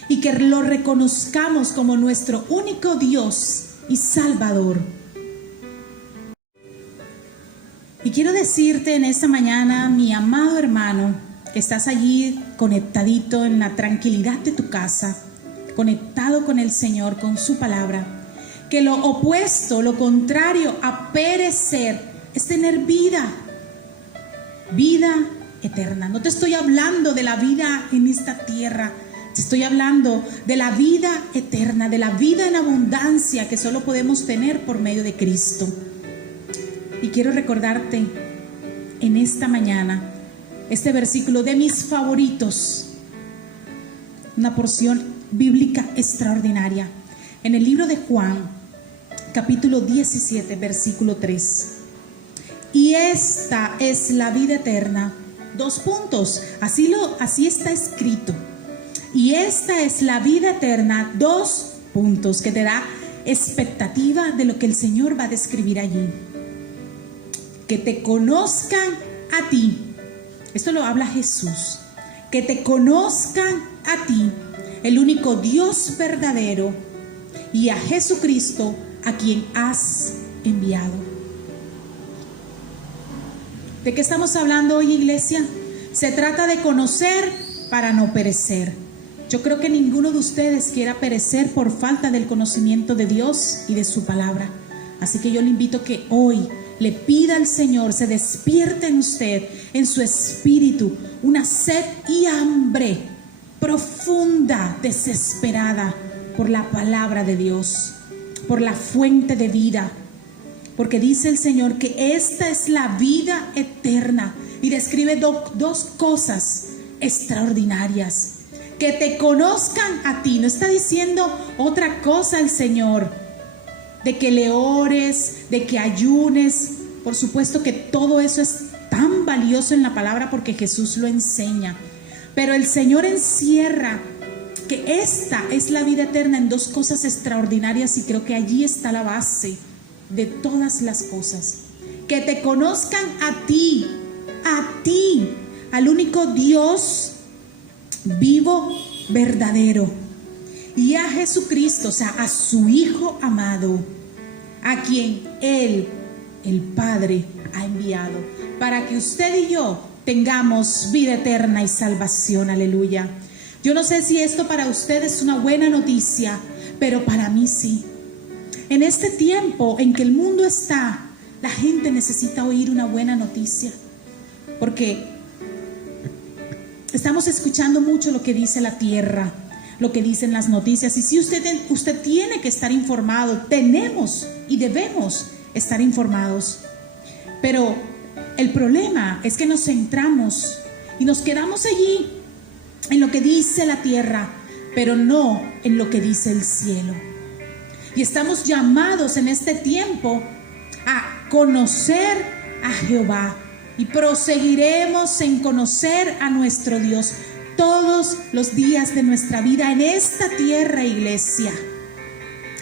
y que lo reconozcamos como nuestro único Dios y Salvador. Y quiero decirte en esta mañana, mi amado hermano, que estás allí conectadito en la tranquilidad de tu casa, conectado con el Señor, con su palabra, que lo opuesto, lo contrario a perecer, es tener vida eterna. No te estoy hablando de la vida en esta tierra, te estoy hablando de la vida eterna, de la vida en abundancia que solo podemos tener por medio de Cristo. Y quiero recordarte en esta mañana este versículo de mis favoritos, una porción bíblica extraordinaria, en el libro de Juan, capítulo 17, versículo 3. Y esta es la vida eterna, así está escrito. Y esta es la vida eterna, que te da expectativa de lo que el Señor va a describir allí. Que te conozcan a ti. Esto lo habla Jesús. Que te conozcan a ti, el único Dios verdadero, y a Jesucristo, a quien has enviado. ¿De qué estamos hablando hoy, iglesia? Se trata de conocer para no perecer. Yo creo que ninguno de ustedes quiera perecer por falta del conocimiento de Dios y de su palabra. Así que yo le invito que hoy le pida al Señor, se despierte en usted, en su espíritu, una sed y hambre profunda, desesperada por la palabra de Dios, por la fuente de vida. Porque dice el Señor que esta es la vida eterna, y describe dos cosas extraordinarias: que te conozcan a ti. No está diciendo otra cosa el Señor, de que le ores, de que ayunes. Por supuesto que todo eso es tan valioso en la palabra porque Jesús lo enseña, pero el Señor encierra que esta es la vida eterna en dos cosas extraordinarias, y creo que allí está la base de todas las cosas: que te conozcan a ti, al único Dios vivo, verdadero, y a Jesucristo, o sea, a su Hijo amado, a quien Él, el Padre, ha enviado para que usted y yo tengamos vida eterna y salvación. Aleluya. Yo no sé si esto para usted es una buena noticia, pero para mí sí. En este tiempo en que el mundo está, la gente necesita oír una buena noticia, porque estamos escuchando mucho lo que dice la tierra, lo que dicen las noticias, y si usted tiene que estar informado, tenemos y debemos estar informados. Pero el problema es que nos centramos y nos quedamos allí en lo que dice la tierra, pero no en lo que dice el cielo. Y estamos llamados en este tiempo a conocer a Jehová, y proseguiremos en conocer a nuestro Dios todos los días de nuestra vida en esta tierra, iglesia,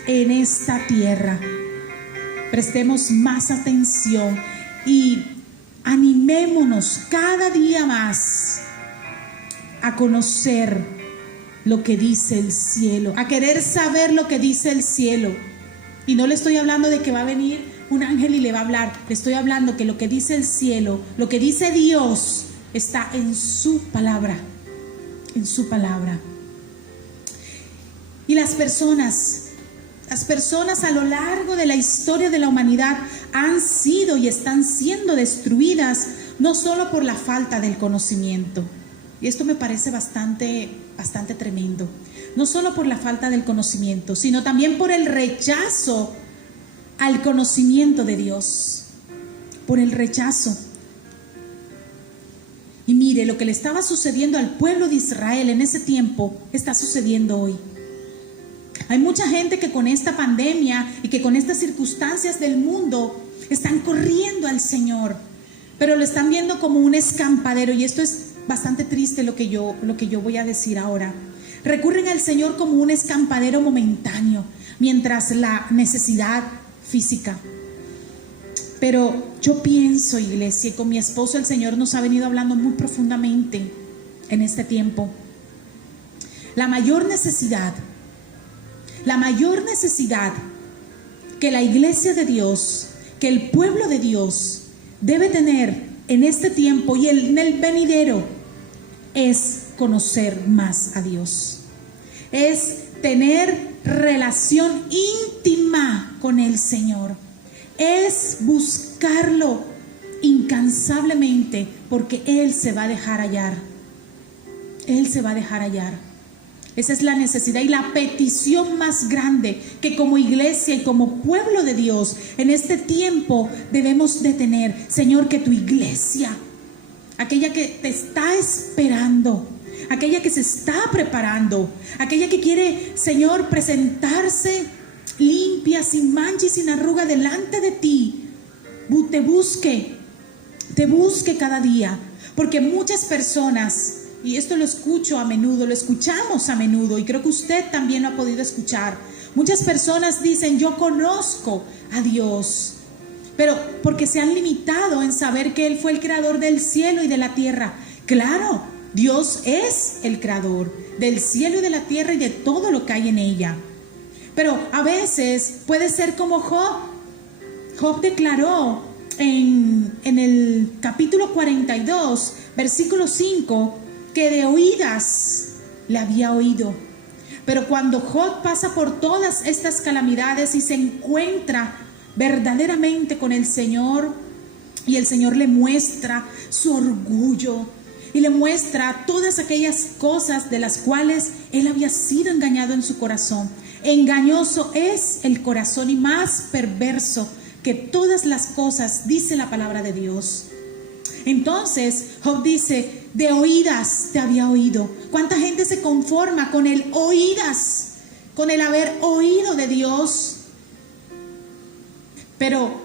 en esta tierra. Prestemos más atención y animémonos cada día más a conocer lo que dice el cielo, a querer saber lo que dice el cielo. Y no le estoy hablando de que va a venir un ángel y le va a hablar. Le estoy hablando que lo que dice el cielo, lo que dice Dios, está en su palabra, en su palabra. Y las personas a lo largo de la historia de la humanidad han sido y están siendo destruidas no solo por la falta del conocimiento. Y esto me parece bastante tremendo. No solo por la falta del conocimiento, sino también por el rechazo al conocimiento de Dios, por el rechazo. Y mire, lo que le estaba sucediendo al pueblo de Israel en ese tiempo está sucediendo hoy. Hay mucha gente que con esta pandemia y que con estas circunstancias del mundo están corriendo al Señor, pero lo están viendo como un escampadero, y esto es bastante triste lo que yo voy a decir ahora. Recurren al Señor como un escampadero momentáneo, mientras la necesidad física. Pero yo pienso, iglesia, y con mi esposo el Señor nos ha venido hablando muy profundamente en este tiempo. La mayor necesidad que la iglesia de Dios, que el pueblo de Dios debe tener en este tiempo y en el venidero, es conocer más a Dios, es tener relación íntima con el Señor, es buscarlo incansablemente, porque Él se va a dejar hallar. Él se va a dejar hallar. Esa es la necesidad y la petición más grande que como iglesia y como pueblo de Dios en este tiempo debemos de tener. Señor, que tu iglesia, aquella que te está esperando, aquella que se está preparando, aquella que quiere, Señor, presentarse limpia, sin mancha y sin arruga delante de ti, te busque cada día. Porque muchas personas, y esto lo escucho a menudo, lo escuchamos a menudo, y creo que usted también lo ha podido escuchar. Muchas personas dicen: yo conozco a Dios, pero porque se han limitado en saber que Él fue el creador del cielo y de la tierra. Claro, Dios es el creador del cielo y de la tierra y de todo lo que hay en ella. Pero a veces puede ser como Job. Job declaró en el capítulo 42, versículo 5, que de oídas le había oído. Pero cuando Job pasa por todas estas calamidades y se encuentra verdaderamente con el Señor, y el Señor le muestra su orgullo y le muestra todas aquellas cosas de las cuales él había sido engañado en su corazón. Engañoso es el corazón y más perverso que todas las cosas, dice la palabra de Dios. Entonces Job dice: de oídas te había oído. ¿Cuánta gente se conforma con el oídas, con el haber oído de Dios? Pero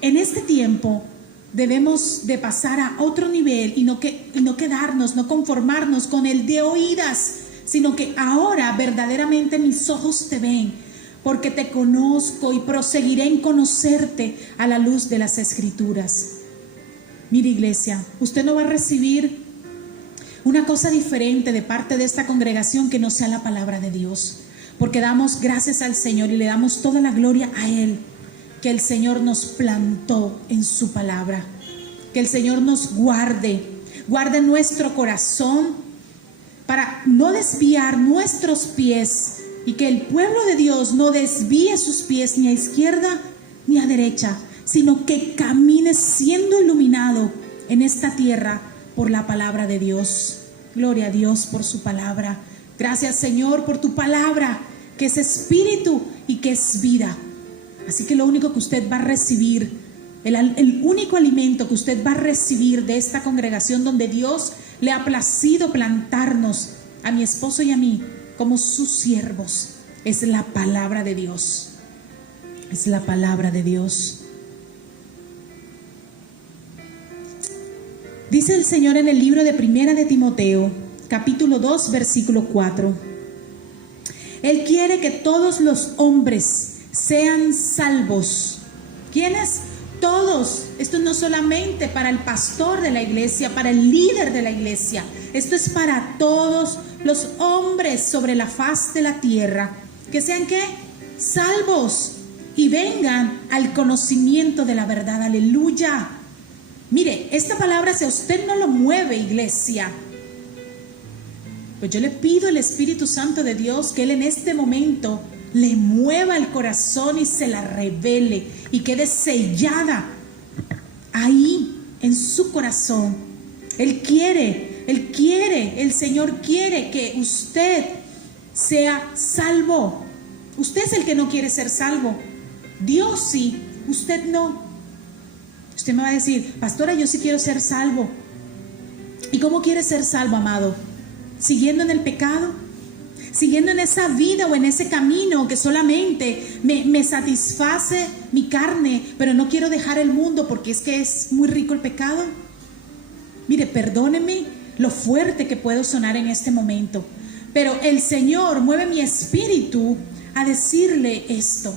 en este tiempo debemos de pasar a otro nivel y no quedarnos, no conformarnos con el de oídas, sino que ahora verdaderamente mis ojos te ven, porque te conozco y proseguiré en conocerte a la luz de las Escrituras. Mire, iglesia, usted no va a recibir una cosa diferente de parte de esta congregación que no sea la palabra de Dios, porque damos gracias al Señor y le damos toda la gloria a Él, que el Señor nos plantó en su palabra, que el Señor nos guarde nuestro corazón para no desviar nuestros pies, y que el pueblo de Dios no desvíe sus pies ni a izquierda ni a derecha, sino que camine siendo iluminado en esta tierra por la palabra de Dios. Gloria a Dios por su palabra. Gracias, Señor, por tu palabra, que es espíritu y que es vida. Así que lo único que usted va a recibir, el único alimento que usted va a recibir de esta congregación donde Dios le ha placido plantarnos, a mi esposo y a mí, como sus siervos, es la palabra de Dios. Es la palabra de Dios. Dice el Señor en el libro de Primera de Timoteo, capítulo 2, versículo 4. Él quiere que todos los hombres sean salvos. ¿Quiénes? Todos. Esto no solamente para el pastor de la iglesia, para el líder de la iglesia. Esto es para todos los hombres sobre la faz de la tierra. Que sean, ¿qué? Salvos y vengan al conocimiento de la verdad. Aleluya. Mire, esta palabra, si a usted no lo mueve, iglesia, pues yo le pido al Espíritu Santo de Dios que Él en este momento le mueva el corazón y se la revele y quede sellada ahí en su corazón. El Señor quiere que usted sea salvo. Usted es el que no quiere ser salvo. Dios sí, usted no. Usted me va a decir: pastora, yo sí quiero ser salvo. ¿Y cómo quiere ser salvo, amado? ¿Siguiendo en el pecado? ¿Siguiendo en esa vida o en ese camino que solamente me satisface mi carne, pero no quiero dejar el mundo porque es que es muy rico el pecado? Mire, perdóneme lo fuerte que puedo sonar en este momento, pero el Señor mueve mi espíritu a decirle esto: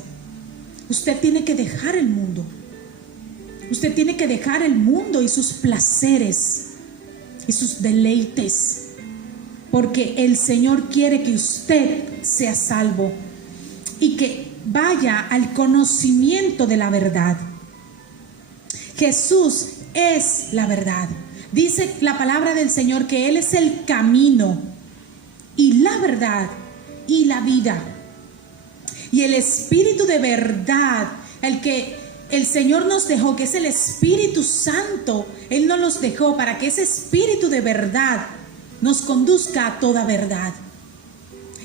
usted tiene que dejar el mundo. Usted tiene que dejar el mundo y sus placeres y sus deleites, porque el Señor quiere que usted sea salvo y que vaya al conocimiento de la verdad. Jesús es la verdad. Dice la palabra del Señor que Él es el camino y la verdad y la vida. Y el Espíritu de verdad, el que el Señor nos dejó, que es el Espíritu Santo, Él nos los dejó para que ese Espíritu de verdad nos conduzca a toda verdad.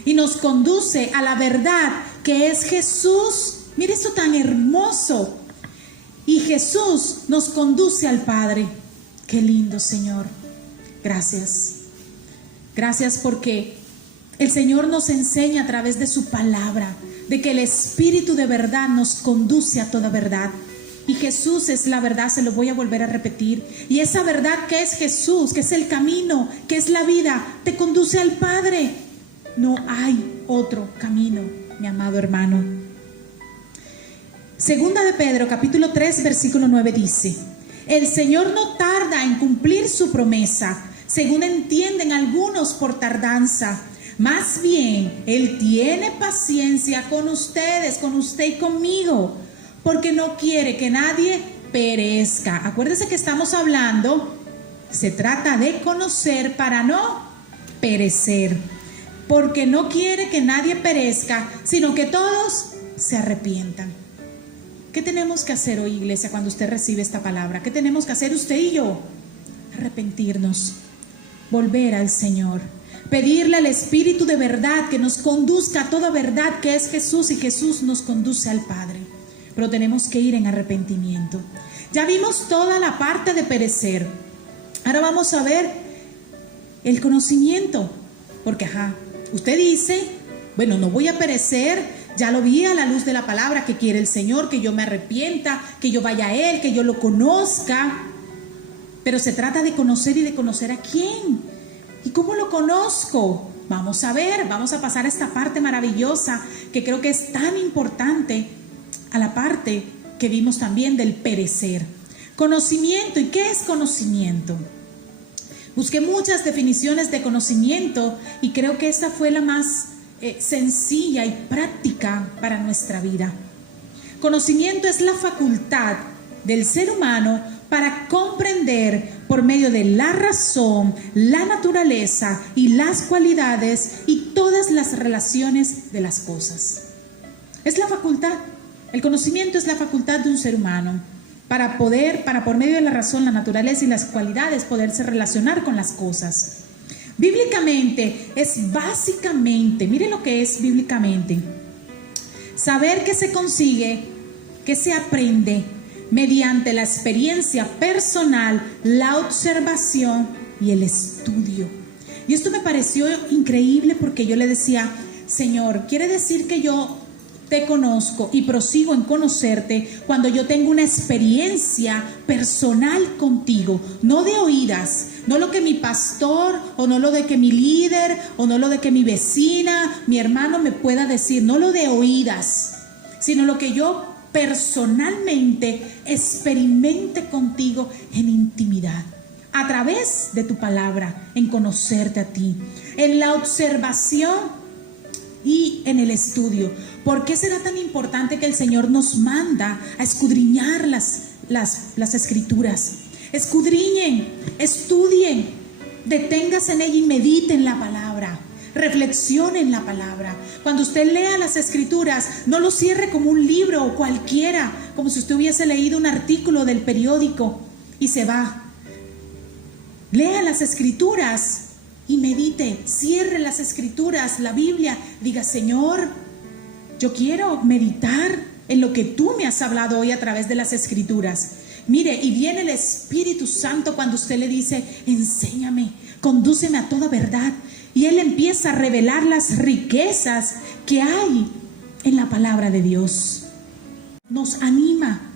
Y nos conduce a la verdad que es Jesús. Mire esto tan hermoso. Y Jesús nos conduce al Padre. Qué lindo, Señor. Gracias. Gracias porque el Señor nos enseña a través de su palabra de que el Espíritu de verdad nos conduce a toda verdad. Y Jesús es la verdad, se lo voy a volver a repetir. Y esa verdad que es Jesús, que es el camino, que es la vida, te conduce al Padre. No hay otro camino, mi amado hermano. Segunda de Pedro, capítulo 3, versículo 9 dice: el Señor no tarda en cumplir su promesa, según entienden algunos por tardanza. Más bien, Él tiene paciencia con ustedes, con usted y conmigo, porque no quiere que nadie perezca. Acuérdense que estamos hablando, se trata de conocer para no perecer, porque no quiere que nadie perezca, sino que todos se arrepientan. ¿Qué tenemos que hacer hoy, iglesia, cuando usted recibe esta palabra? ¿Qué tenemos que hacer usted y yo? Arrepentirnos, volver al Señor, pedirle al Espíritu de verdad que nos conduzca a toda verdad que es Jesús, y Jesús nos conduce al Padre. Pero tenemos que ir en arrepentimiento. Ya vimos toda la parte de perecer. Ahora vamos a ver el conocimiento. Porque usted dice, bueno, no voy a perecer. Ya lo vi a la luz de la palabra que quiere el Señor, que yo me arrepienta, que yo vaya a Él, que yo lo conozca. Pero se trata de conocer, y de conocer a quién. ¿Y cómo lo conozco? Vamos a ver, vamos a pasar a esta parte maravillosa que creo que es tan importante, a la parte que vimos también del perecer. Conocimiento. ¿Y qué es conocimiento? Busqué muchas definiciones de conocimiento y creo que esta fue la más sencilla y práctica para nuestra vida. Conocimiento es la facultad del ser humano para comprender por medio de la razón, la naturaleza y las cualidades y todas las relaciones de las cosas. Es la facultad. El conocimiento es la facultad de un ser humano para por medio de la razón, la naturaleza y las cualidades, poderse relacionar con las cosas. Bíblicamente es básicamente, miren lo que es bíblicamente: saber que se consigue, que se aprende mediante la experiencia personal, la observación y el estudio. Y esto me pareció increíble, porque yo le decía, Señor, quiere decir que yo te conozco y prosigo en conocerte cuando yo tengo una experiencia personal contigo, no de oídas, no lo que mi pastor, o no lo de que mi líder, o no lo de que mi vecina, mi hermano me pueda decir, no lo de oídas, sino lo que yo personalmente experimente contigo en intimidad, a través de tu palabra, en conocerte a ti, en la observación y en el estudio. ¿Por qué será tan importante que el Señor nos manda a escudriñar las escrituras? Escudriñen, estudien, deténgase en ella y mediten la palabra, reflexionen la palabra. Cuando usted lea las escrituras, no lo cierre como un libro o cualquiera, como si usted hubiese leído un artículo del periódico y se va. Lea las escrituras y medite, cierre las escrituras, la Biblia, diga, Señor, yo quiero meditar en lo que tú me has hablado hoy a través de las escrituras. Mire, y viene el Espíritu Santo cuando usted le dice, enséñame, condúceme a toda verdad. Y Él empieza a revelar las riquezas que hay en la palabra de Dios. Nos anima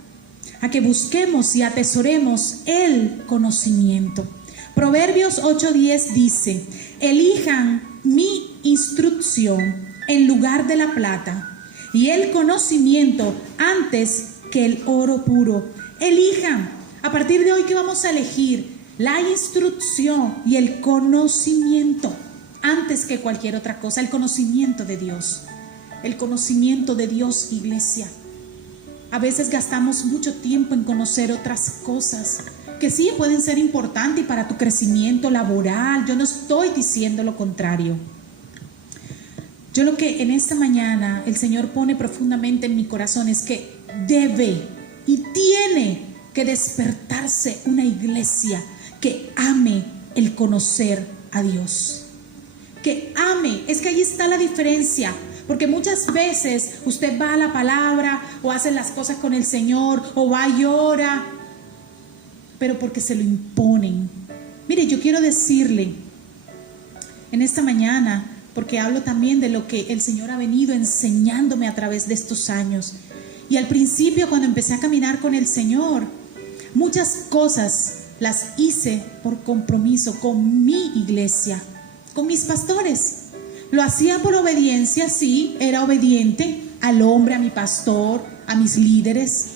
a que busquemos y atesoremos el conocimiento. Proverbios 8:10 dice, elijan mi instrucción en lugar de la plata, y el conocimiento antes que el oro puro. Elijan. A partir de hoy, ¿qué vamos a elegir? La instrucción y el conocimiento antes que cualquier otra cosa. El conocimiento de Dios. El conocimiento de Dios, iglesia. A veces gastamos mucho tiempo en conocer otras cosas que sí pueden ser importantes para tu crecimiento laboral. Yo no estoy diciendo lo contrario. Yo lo que en esta mañana el Señor pone profundamente en mi corazón es que debe y tiene que despertarse una iglesia que ame el conocer a Dios. Que ame, es que ahí está la diferencia. Porque muchas veces usted va a la palabra o hace las cosas con el Señor o va y ora, pero porque se lo imponen. Mire, yo quiero decirle en esta mañana, porque hablo también de lo que el Señor ha venido enseñándome a través de estos años. Y al principio, cuando empecé a caminar con el Señor, muchas cosas las hice por compromiso con mi iglesia, con mis pastores. Lo hacía por obediencia, sí, era obediente al hombre, a mi pastor, a mis líderes.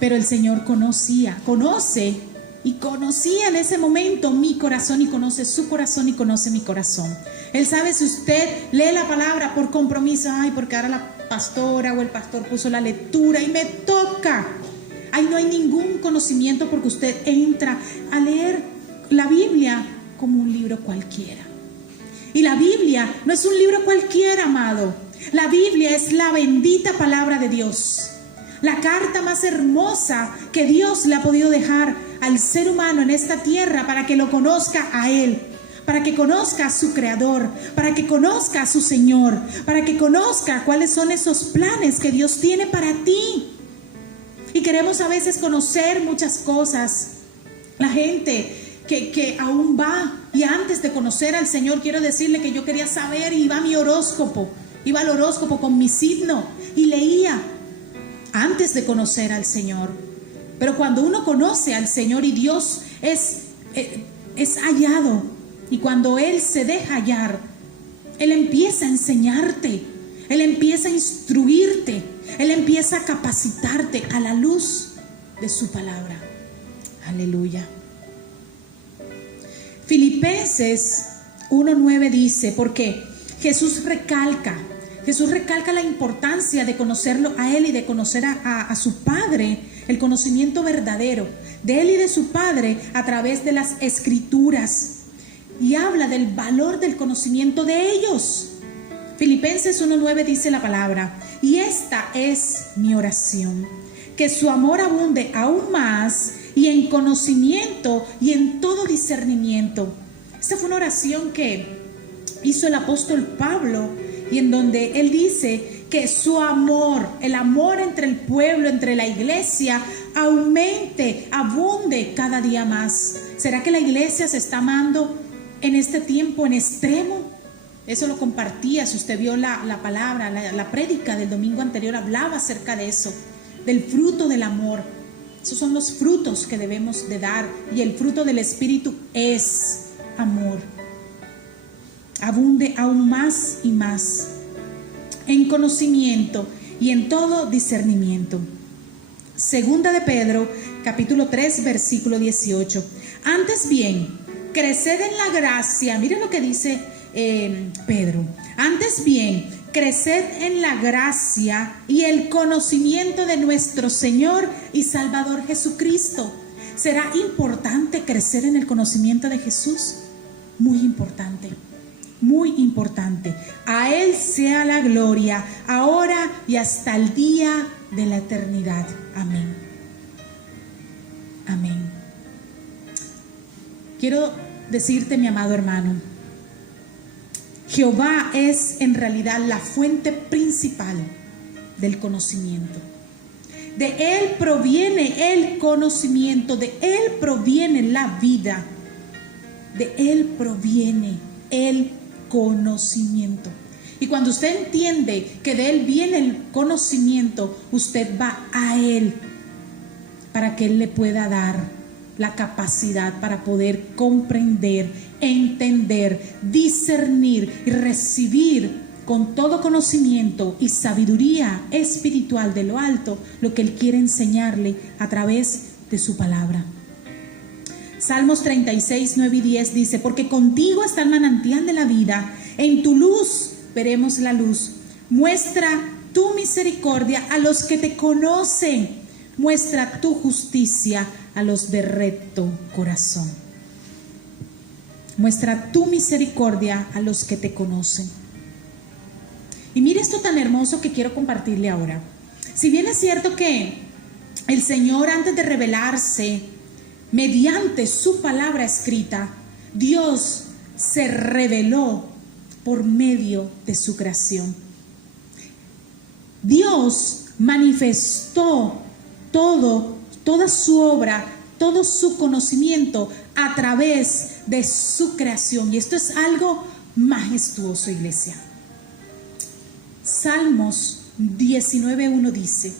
Pero el Señor conoce y conocía en ese momento mi corazón, y conoce su corazón y conoce mi corazón. Él sabe si usted lee la palabra por compromiso, ay, porque ahora la pastora o el pastor puso la lectura y me toca. Ay, no hay ningún conocimiento, porque usted entra a leer la Biblia como un libro cualquiera. Y la Biblia no es un libro cualquiera, amado. La Biblia es la bendita palabra de Dios. la carta más hermosa que Dios le ha podido dejar al ser humano en esta tierra para que lo conozca a Él, para que conozca a su Creador, para que conozca a su Señor, para que conozca cuáles son esos planes que Dios tiene para ti. Y queremos a veces conocer muchas cosas. La gente que aún va, y antes de conocer al Señor, quiero decirle que yo quería saber, y iba a mi horóscopo, iba al horóscopo con mi signo y leía antes de conocer al Señor. Pero cuando uno conoce al Señor y Dios es hallado, y cuando Él se deja hallar, Él empieza a enseñarte, Él empieza a instruirte, Él empieza a capacitarte a la luz de su palabra. Aleluya. Filipenses 1:9 dice, porque Jesús recalca la importancia de conocerlo a Él y de conocer a su Padre, el conocimiento verdadero de Él y de su Padre a través de las Escrituras, y habla del valor del conocimiento de ellos. Filipenses 1:9 dice la palabra: y esta es mi oración, que su amor abunde aún más y en conocimiento y en todo discernimiento. Esta fue una oración que hizo el apóstol Pablo, y en donde él dice que su amor, el amor entre el pueblo, entre la iglesia, aumente, abunde cada día más. ¿Será que la iglesia se está amando en este tiempo en extremo? Eso lo compartía, si usted vio la palabra, la prédica del domingo anterior, hablaba acerca de eso, del fruto del amor. Esos son los frutos que debemos de dar, y el fruto del Espíritu es amor. Abunde aún más y más en conocimiento y en todo discernimiento. Segunda de Pedro, capítulo 3, versículo 18. Antes bien, creced en la gracia. Miren lo que dice Pedro. Antes bien, creced en la gracia y el conocimiento de nuestro Señor y Salvador Jesucristo. ¿Será importante crecer en el conocimiento de Jesús? Muy importante, muy importante. A Él sea la gloria, ahora y hasta el día de la eternidad. Amén. Amén. Quiero decirte, mi amado hermano, Jehová es en realidad la fuente principal del conocimiento. De Él proviene el conocimiento, de Él proviene la vida, de Él proviene el conocimiento. Y cuando usted entiende que de Él viene el conocimiento, usted va a Él para que Él le pueda dar la capacidad para poder comprender, entender, discernir y recibir con todo conocimiento y sabiduría espiritual de lo alto lo que Él quiere enseñarle a través de su palabra. Salmos 36, 9 y 10 dice: porque contigo está el manantial de la vida, en tu luz veremos la luz. Muestra tu misericordia a los que te conocen, muestra tu justicia a los de recto corazón. Muestra tu misericordia a los que te conocen. Y mire esto tan hermoso que quiero compartirle ahora. Si bien es cierto que el Señor, antes de revelarse mediante su palabra escrita, Dios se reveló por medio de su creación. Dios manifestó toda su obra, todo su conocimiento a través de su creación. Y esto es algo majestuoso, iglesia. Salmos 19:1 dice: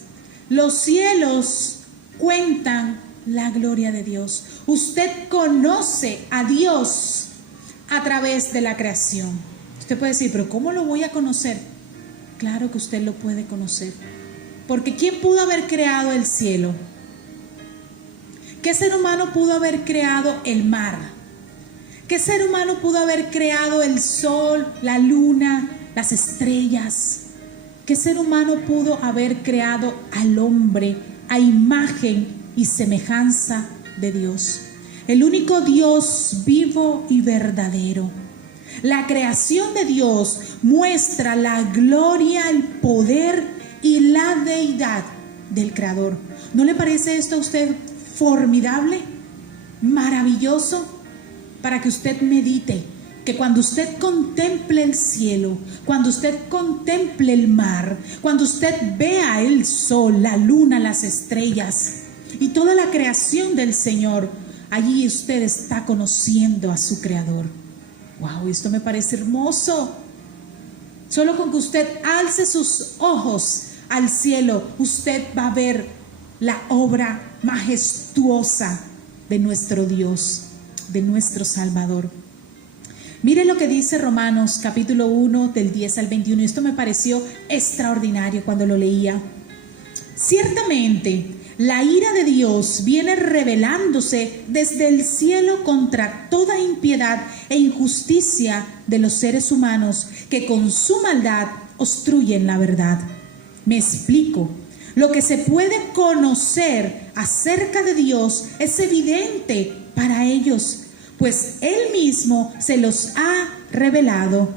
los cielos cuentan la gloria de Dios. Usted conoce a Dios a través de la creación. Usted puede decir, pero ¿cómo lo voy a conocer? Claro que usted lo puede conocer. Porque ¿quién pudo haber creado el cielo? ¿Qué ser humano pudo haber creado el mar? ¿Qué ser humano pudo haber creado el sol, la luna, las estrellas? ¿Qué ser humano pudo haber creado al hombre a imagen y semejanza de Dios? El único Dios vivo y verdadero. La creación de Dios muestra la gloria, el poder y la deidad del Creador. ¿No le parece esto a usted formidable, maravilloso? Para que usted medite que cuando usted contemple el cielo, cuando usted contemple el mar, cuando usted vea el sol, la luna, las estrellas y toda la creación del Señor, allí usted está conociendo a su Creador. ¡Wow! Esto me parece hermoso. Solo con que usted alce sus ojos al cielo, usted va a ver la obra majestuosa de nuestro Dios, de nuestro Salvador. Mire lo que dice Romanos capítulo 1 del 10 al 21. Esto me pareció extraordinario cuando lo leía. Ciertamente, la ira de Dios viene revelándose desde el cielo contra toda impiedad e injusticia de los seres humanos que con su maldad obstruyen la verdad. Me explico. Lo que se puede conocer acerca de Dios es evidente para ellos, pues Él mismo se los ha revelado.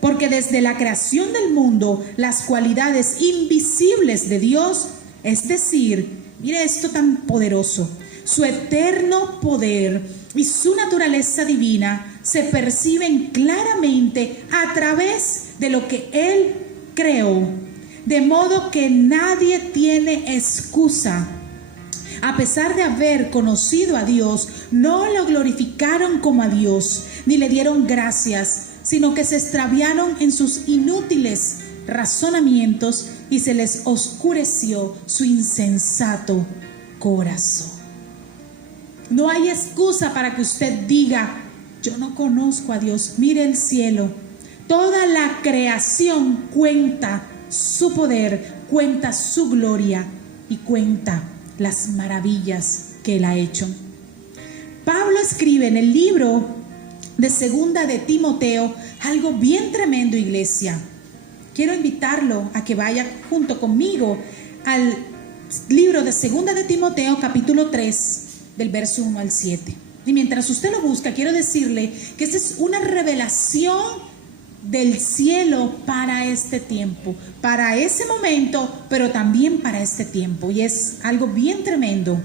Porque desde la creación del mundo, las cualidades invisibles de Dios, es decir, mire esto tan poderoso, su eterno poder y su naturaleza divina se perciben claramente a través de lo que Él creó, de modo que nadie tiene excusa. A pesar de haber conocido a Dios, no lo glorificaron como a Dios, ni le dieron gracias, sino que se extraviaron en sus inútiles razonamientos y se les oscureció su insensato corazón. No hay excusa para que usted diga: yo no conozco a Dios. Mire el cielo, toda la creación cuenta su poder, cuenta su gloria y cuenta las maravillas que Él ha hecho. Pablo escribe en el libro de Segunda de Timoteo algo bien tremendo, iglesia. Quiero invitarlo a que vaya junto conmigo al libro de Segunda de Timoteo capítulo 3 del verso 1 al 7. Y mientras usted lo busca, quiero decirle que esta es una revelación del cielo para este tiempo, para ese momento, pero también para este tiempo, y es algo bien tremendo.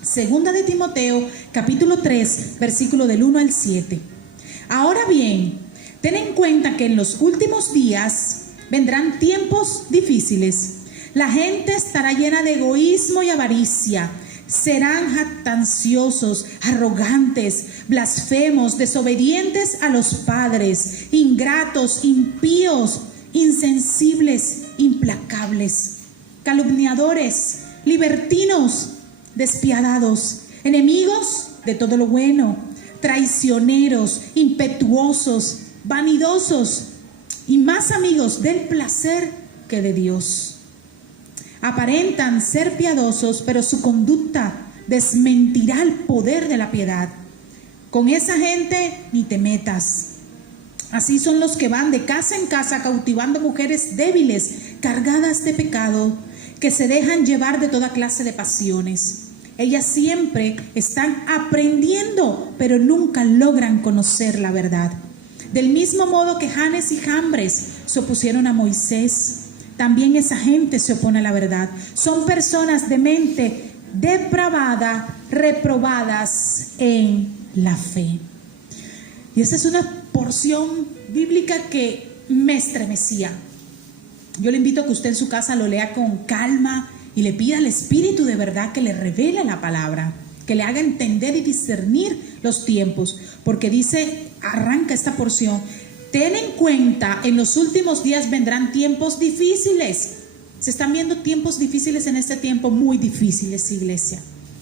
Segunda de Timoteo capítulo 3 versículo del 1 al 7. Ahora bien, ten en cuenta que en los últimos días vendrán tiempos difíciles. La gente estará llena de egoísmo y avaricia. Serán jactanciosos, arrogantes, blasfemos, desobedientes a los padres, ingratos, impíos, insensibles, implacables, calumniadores, libertinos, despiadados, enemigos de todo lo bueno, traicioneros, impetuosos, vanidosos y más amigos del placer que de Dios. Aparentan ser piadosos, pero su conducta desmentirá el poder de la piedad. Con esa gente ni te metas. Así son los que van de casa en casa cautivando mujeres débiles, cargadas de pecado, que se dejan llevar de toda clase de pasiones. Ellas siempre están aprendiendo, pero nunca logran conocer la verdad. Del mismo modo que Janes y Jambres se opusieron a Moisés, también esa gente se opone a la verdad. Son personas de mente depravada, reprobadas en la fe. Y esa es una porción bíblica que me estremecía. Yo le invito a que usted en su casa lo lea con calma y le pida al Espíritu de verdad que le revele la palabra, que le haga entender y discernir los tiempos, porque dice, arranca esta porción: ten en cuenta, en los últimos días vendrán tiempos difíciles. Se están viendo tiempos difíciles en este tiempo, muy difíciles, iglesia.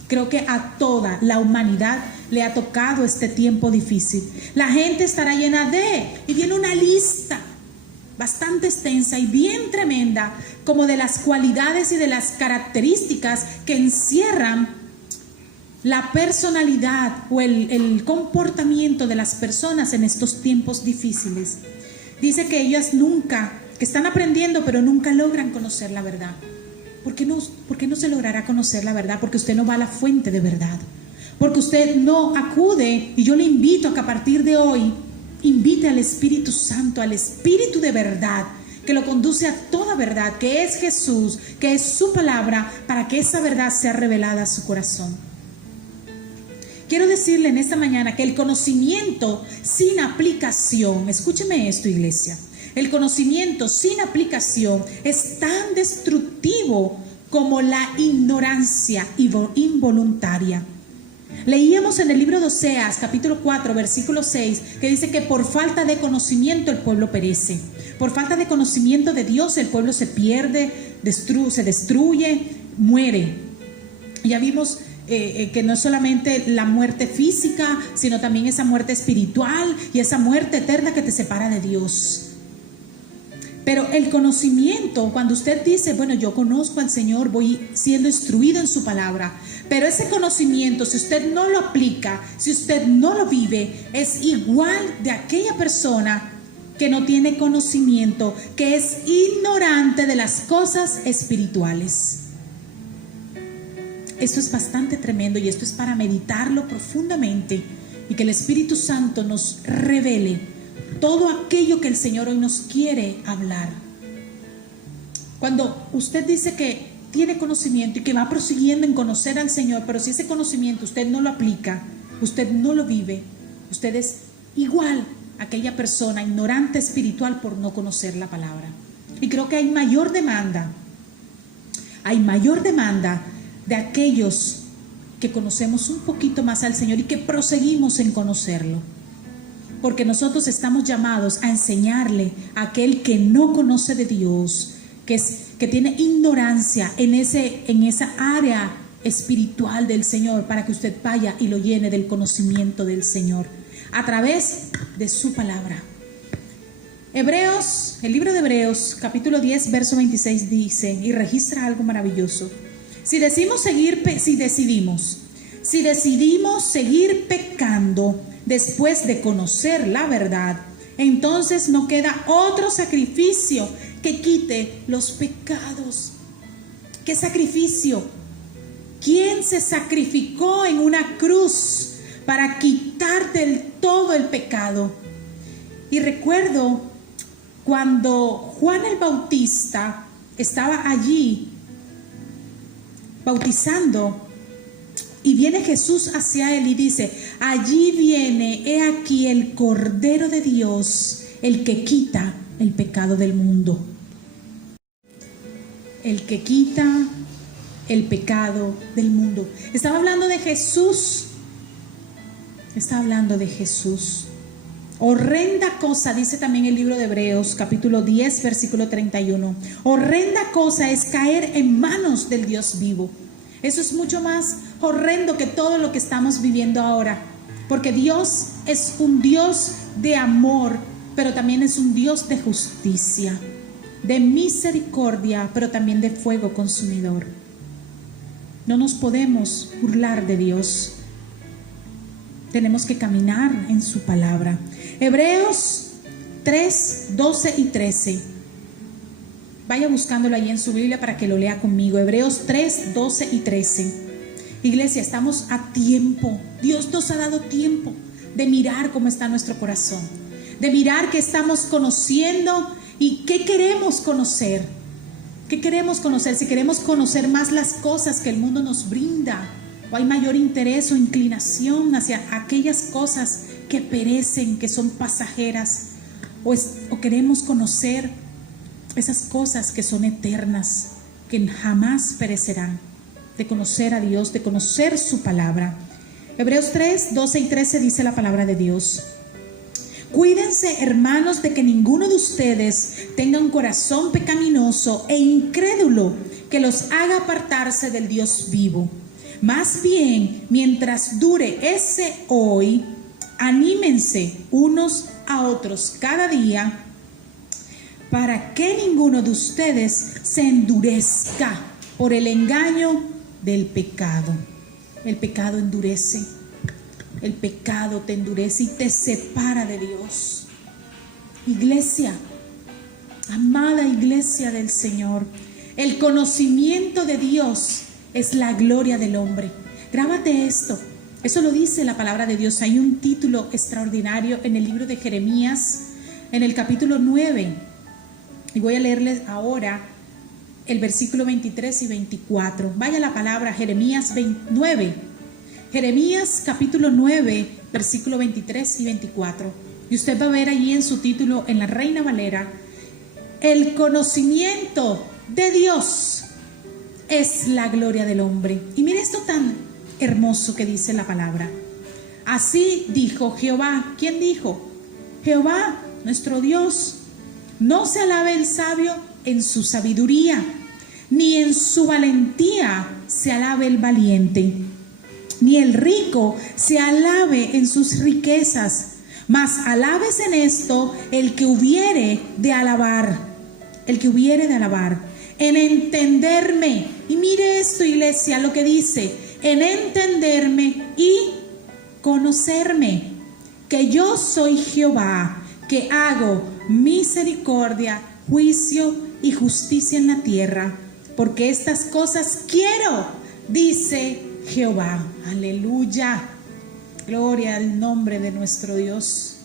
Creo que a toda la humanidad le ha tocado este tiempo difícil. La gente estará llena y viene una lista bastante extensa y bien tremenda, como de las cualidades y de las características que encierran la personalidad o el comportamiento de las personas en estos tiempos difíciles. Dice que ellas que están aprendiendo, pero nunca logran conocer la verdad. ¿Por qué no se logrará conocer la verdad? Porque usted no va a la fuente de verdad. Porque usted no acude, y yo le invito a que a partir de hoy invite al Espíritu Santo, al Espíritu de verdad, que lo conduce a toda verdad, que es Jesús, que es su palabra, para que esa verdad sea revelada a su corazón. Quiero decirle en esta mañana que el conocimiento sin aplicación, escúcheme esto, iglesia, el conocimiento sin aplicación es tan destructivo como la ignorancia involuntaria. Leíamos en el libro de Oseas, capítulo 4, versículo 6, que dice que por falta de conocimiento el pueblo perece. Por falta de conocimiento de Dios el pueblo se pierde, se destruye, muere. Ya vimos que no es solamente la muerte física, sino también esa muerte espiritual y esa muerte eterna que te separa de Dios. Pero el conocimiento, cuando usted dice, bueno, yo conozco al Señor, voy siendo instruido en su palabra, pero ese conocimiento, si usted no lo aplica, si usted no lo vive, es igual de aquella persona que no tiene conocimiento, que es ignorante de las cosas espirituales. Esto es bastante tremendo y esto es para meditarlo profundamente y que el Espíritu Santo nos revele todo aquello que el Señor hoy nos quiere hablar. Cuando usted dice que tiene conocimiento y que va prosiguiendo en conocer al Señor, pero si ese conocimiento usted no lo aplica, usted no lo vive, usted es igual a aquella persona ignorante espiritual por no conocer la palabra. Y creo que hay mayor demanda de aquellos que conocemos un poquito más al Señor y que proseguimos en conocerlo. Porque nosotros estamos llamados a enseñarle a aquel que no conoce de Dios, que tiene ignorancia en esa área espiritual del Señor, para que usted vaya y lo llene del conocimiento del Señor a través de su palabra. Hebreos, el libro de Hebreos, capítulo 10, verso 26 dice, y registra algo maravilloso: si decidimos seguir pecando después de conocer la verdad, entonces no queda otro sacrificio que quite los pecados. ¿Qué sacrificio? ¿Quién se sacrificó en una cruz para quitar del todo el pecado? Y recuerdo cuando Juan el Bautista estaba allí bautizando, y viene Jesús hacia él y dice, allí viene, he aquí el Cordero de Dios, el que quita el pecado del mundo. El que quita el pecado del mundo. Estaba hablando de Jesús. Está hablando de Jesús. Horrenda cosa, dice también el libro de Hebreos, capítulo 10, versículo 31. Horrenda cosa es caer en manos del Dios vivo. Eso es mucho más horrendo que todo lo que estamos viviendo ahora, porque Dios es un Dios de amor, pero también es un Dios de justicia, de misericordia, pero también de fuego consumidor. No nos podemos burlar de Dios. Tenemos que caminar en su palabra. Hebreos 3, 12 y 13. Vaya buscándolo ahí en su Biblia para que lo lea conmigo. Hebreos 3, 12 y 13. Iglesia, estamos a tiempo. Dios nos ha dado tiempo de mirar cómo está nuestro corazón, de mirar qué estamos conociendo y qué queremos conocer. ¿Qué queremos conocer? Si queremos conocer más las cosas que el mundo nos brinda, o hay mayor interés o inclinación hacia aquellas cosas que perecen, que son pasajeras, o queremos conocer esas cosas que son eternas, que jamás perecerán, de conocer a Dios, de conocer su palabra. Hebreos 3, 12 y 13 dice la palabra de Dios: cuídense, hermanos, de que ninguno de ustedes tenga un corazón pecaminoso e incrédulo que los haga apartarse del Dios vivo. Más bien, mientras dure ese hoy, anímense unos a otros cada día, para que ninguno de ustedes se endurezca por el engaño del pecado. El pecado endurece. El pecado te endurece y te separa de Dios. Iglesia, amada iglesia del Señor, el conocimiento de Dios es la gloria del hombre. Grábate esto. Eso lo dice la palabra de Dios. Hay un título extraordinario en el libro de Jeremías, en el capítulo 9. Y voy a leerles ahora el versículo 23 y 24. Vaya la palabra, Jeremías 9. Jeremías capítulo 9, versículo 23 y 24. Y usted va a ver allí en su título, en la Reina Valera, el conocimiento de Dios es la gloria del hombre. Y mire esto tan hermoso que dice la palabra. Así dijo Jehová. ¿Quién dijo? Jehová, nuestro Dios. No se alabe el sabio en su sabiduría, ni en su valentía se alabe el valiente, ni el rico se alabe en sus riquezas, mas alabes en esto el que hubiere de alabar, en entenderme. Y mire esto, iglesia, lo que dice, en entenderme y conocerme, que yo soy Jehová, que hago misericordia, juicio y justicia en la tierra, porque estas cosas quiero, dice Jehová. Aleluya, gloria al nombre de nuestro Dios.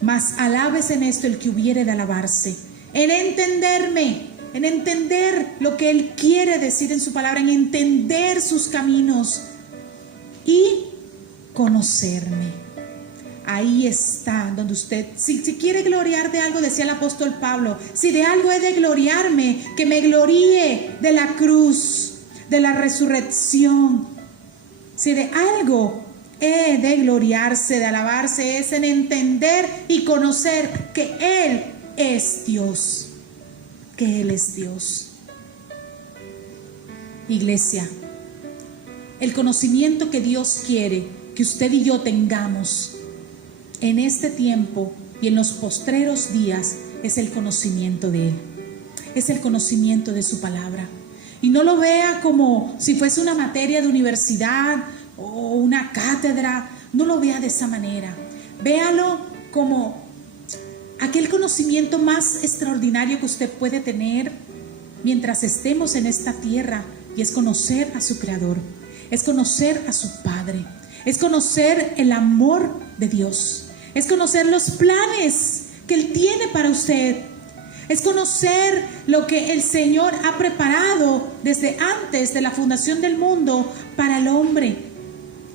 Mas alabes en esto el que hubiere de alabarse, en entenderme, en entender lo que Él quiere decir en su palabra, en entender sus caminos y conocerme. Ahí está donde usted, si quiere gloriar de algo, decía el apóstol Pablo, si de algo he de gloriarme, que me gloríe de la cruz, de la resurrección. Si de algo he de gloriarse, de alabarse, es en entender y conocer que Él es Dios, que Él es Dios. Iglesia, el conocimiento que Dios quiere que usted y yo tengamos en este tiempo y en los postreros días es el conocimiento de Él, es el conocimiento de su palabra. Y no lo vea como si fuese una materia de universidad o una cátedra, no lo vea de esa manera. Véalo como aquel conocimiento más extraordinario que usted puede tener mientras estemos en esta tierra, y es conocer a su Creador, es conocer a su Padre, es conocer el amor de Dios, es conocer los planes que Él tiene para usted, es conocer lo que el Señor ha preparado desde antes de la fundación del mundo para el hombre,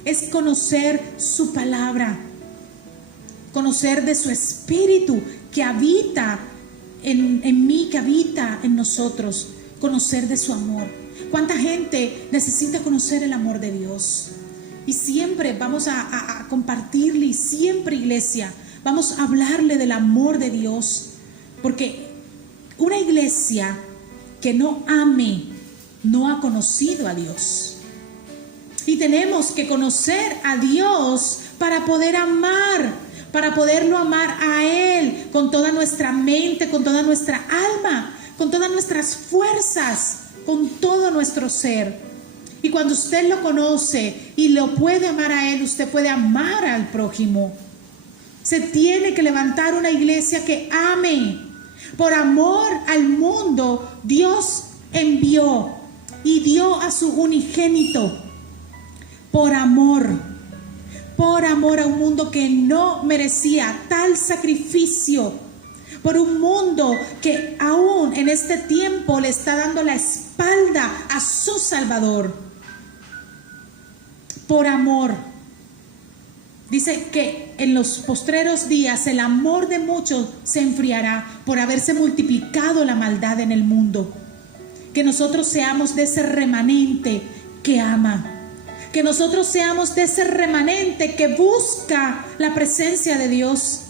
es conocer su palabra, conocer de su espíritu que habita en mí, que habita en nosotros, conocer de su amor. ¿Cuánta gente necesita conocer el amor de Dios? Y siempre vamos a compartirle, y siempre, iglesia, vamos a hablarle del amor de Dios, porque una iglesia que no ame no ha conocido a Dios. Y tenemos que conocer a Dios para poder amar, para poderlo amar a Él con toda nuestra mente, con toda nuestra alma, con todas nuestras fuerzas, con todo nuestro ser. Y cuando usted lo conoce y lo puede amar a Él, usted puede amar al prójimo. Se tiene que levantar una iglesia que ame. Por amor al mundo, Dios envió y dio a su unigénito. Por amor a un mundo que no merecía tal sacrificio, por un mundo que aún en este tiempo le está dando la espalda a su Salvador. Por amor. Dice que en los postreros días el amor de muchos se enfriará por haberse multiplicado la maldad en el mundo. Que nosotros seamos de ese remanente que ama. Que nosotros seamos de ese remanente que busca la presencia de Dios.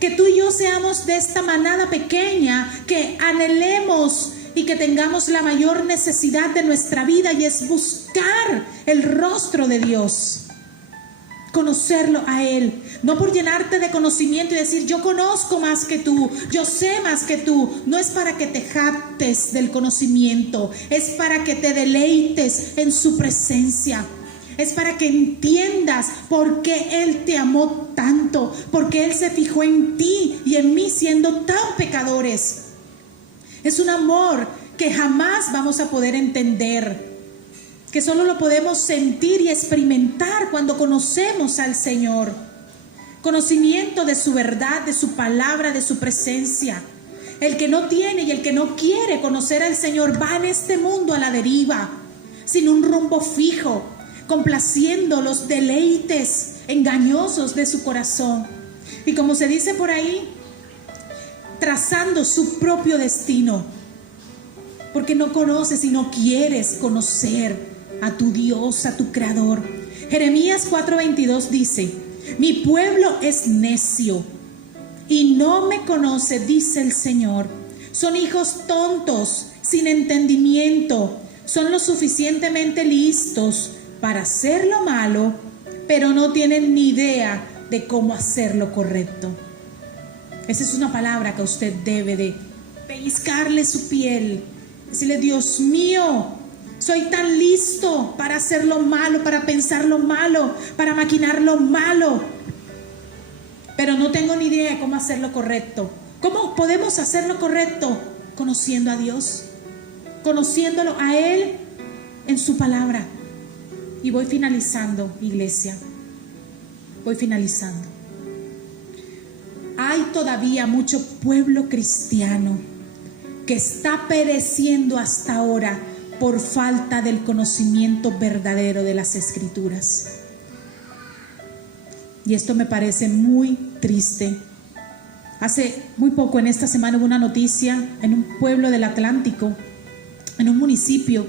Que tú y yo seamos de esta manada pequeña que anhelemos y que tengamos la mayor necesidad de nuestra vida, y es buscar el rostro de Dios. Conocerlo a Él, no por llenarte de conocimiento y decir yo conozco más que tú, yo sé más que tú. No es para que te jactes del conocimiento, es para que te deleites en su presencia. Es para que entiendas por qué Él te amó tanto, porque Él se fijó en ti y en mí siendo tan pecadores. Es un amor que jamás vamos a poder entender, que solo lo podemos sentir y experimentar cuando conocemos al Señor. conocimiento de su verdad, de su palabra, de su presencia. El que no tiene y el que no quiere conocer al Señor va en este mundo a la deriva, sin un rumbo fijo, complaciendo los deleites engañosos de su corazón. Y como se dice por ahí, trazando su propio destino, porque no conoces y no quieres conocer a tu Dios, a tu Creador. Jeremías 4:22 dice: mi pueblo es necio y no me conoce, dice el Señor. Son hijos tontos, sin entendimiento. Son lo suficientemente listos para hacer lo malo, pero no tienen ni idea de cómo hacer lo correcto. Esa es una palabra que usted debe de pellizcarle su piel. Decirle: Dios mío, soy tan listo para hacer lo malo, para pensar lo malo, para maquinar lo malo, pero no tengo ni idea de cómo hacer lo correcto. ¿Cómo podemos hacer lo correcto? Conociendo a Dios, conociéndolo a Él en su palabra. Y voy finalizando, iglesia. Voy finalizando. Hay todavía mucho pueblo cristiano que está pereciendo hasta ahora por falta del conocimiento verdadero de las Escrituras. Y esto me parece muy triste. Hace muy poco, en esta semana, hubo una noticia en un pueblo del Atlántico, en un municipio,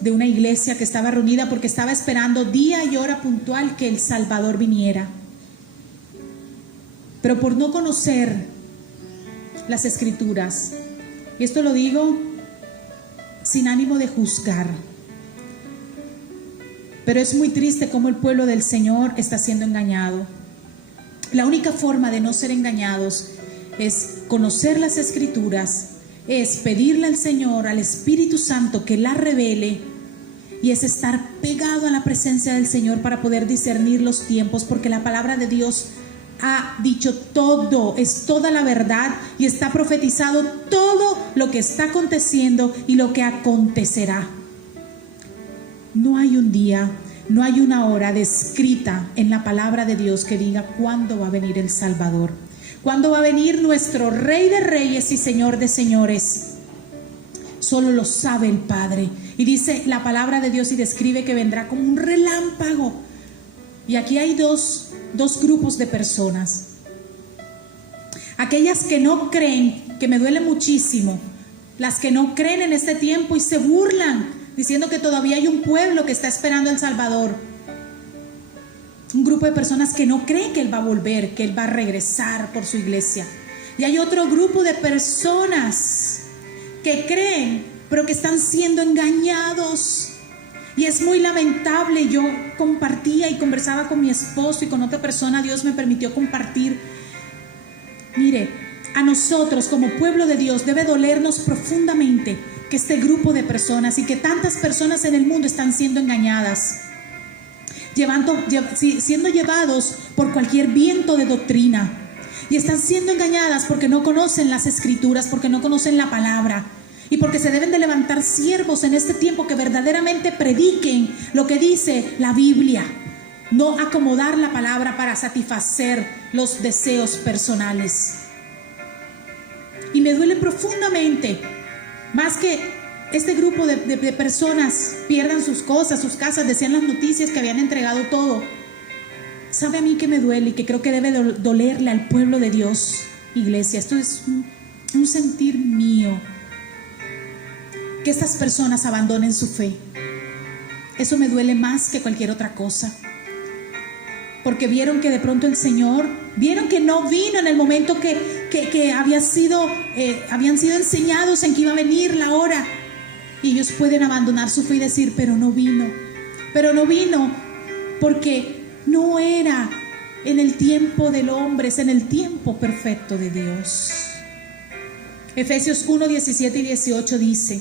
de una iglesia que estaba reunida porque estaba esperando día y hora puntual que el Salvador viniera. Pero por no conocer las Escrituras, y esto lo digo sin ánimo de juzgar, pero es muy triste cómo el pueblo del Señor está siendo engañado. La única forma de no ser engañados es conocer las Escrituras, es pedirle al Señor, al Espíritu Santo, que las revele, y es estar pegado a la presencia del Señor para poder discernir los tiempos, porque la palabra de Dios ha dicho todo, es toda la verdad, y está profetizado todo lo que está aconteciendo y lo que acontecerá. No hay un día, no hay una hora descrita en la palabra de Dios que diga cuándo va a venir el Salvador, cuándo va a venir nuestro Rey de Reyes y Señor de Señores. Solo lo sabe el Padre. Y dice la palabra de Dios y describe que vendrá como un relámpago. Y aquí hay dos grupos de personas. Aquellas que no creen, que me duele muchísimo, las que no creen en este tiempo y se burlan, diciendo que todavía hay un pueblo que está esperando al Salvador. Un grupo de personas que no creen que Él va a volver, que Él va a regresar por su iglesia. Y hay otro grupo de personas que creen, pero que están siendo engañados. Y es muy lamentable. Yo compartía y conversaba con mi esposo y con otra persona. Dios me permitió compartir. Mire, a nosotros como pueblo de Dios debe dolernos profundamente que este grupo de personas y que tantas personas en el mundo están siendo engañadas, siendo llevados por cualquier viento de doctrina, y están siendo engañadas porque no conocen las Escrituras, porque no conocen la palabra, y porque se deben de levantar siervos en este tiempo que verdaderamente prediquen lo que dice la Biblia, no acomodar la palabra para satisfacer los deseos personales. Y me duele profundamente, más que este grupo de personas pierdan sus cosas, sus casas. Decían las noticias que habían entregado todo. ¿Sabe a mí que me duele y que creo que debe dolerle al pueblo de Dios, iglesia? Esto es un sentir mío. Que estas personas abandonen su fe. Eso me duele más que cualquier otra cosa. Porque vieron que de pronto el Señor, vieron que no vino en el momento que habían sido enseñados en que iba a venir la hora. Y ellos pueden abandonar su fe y decir, pero no vino porque no era en el tiempo del hombre, es en el tiempo perfecto de Dios. Efesios 1, 17 y 18 dice: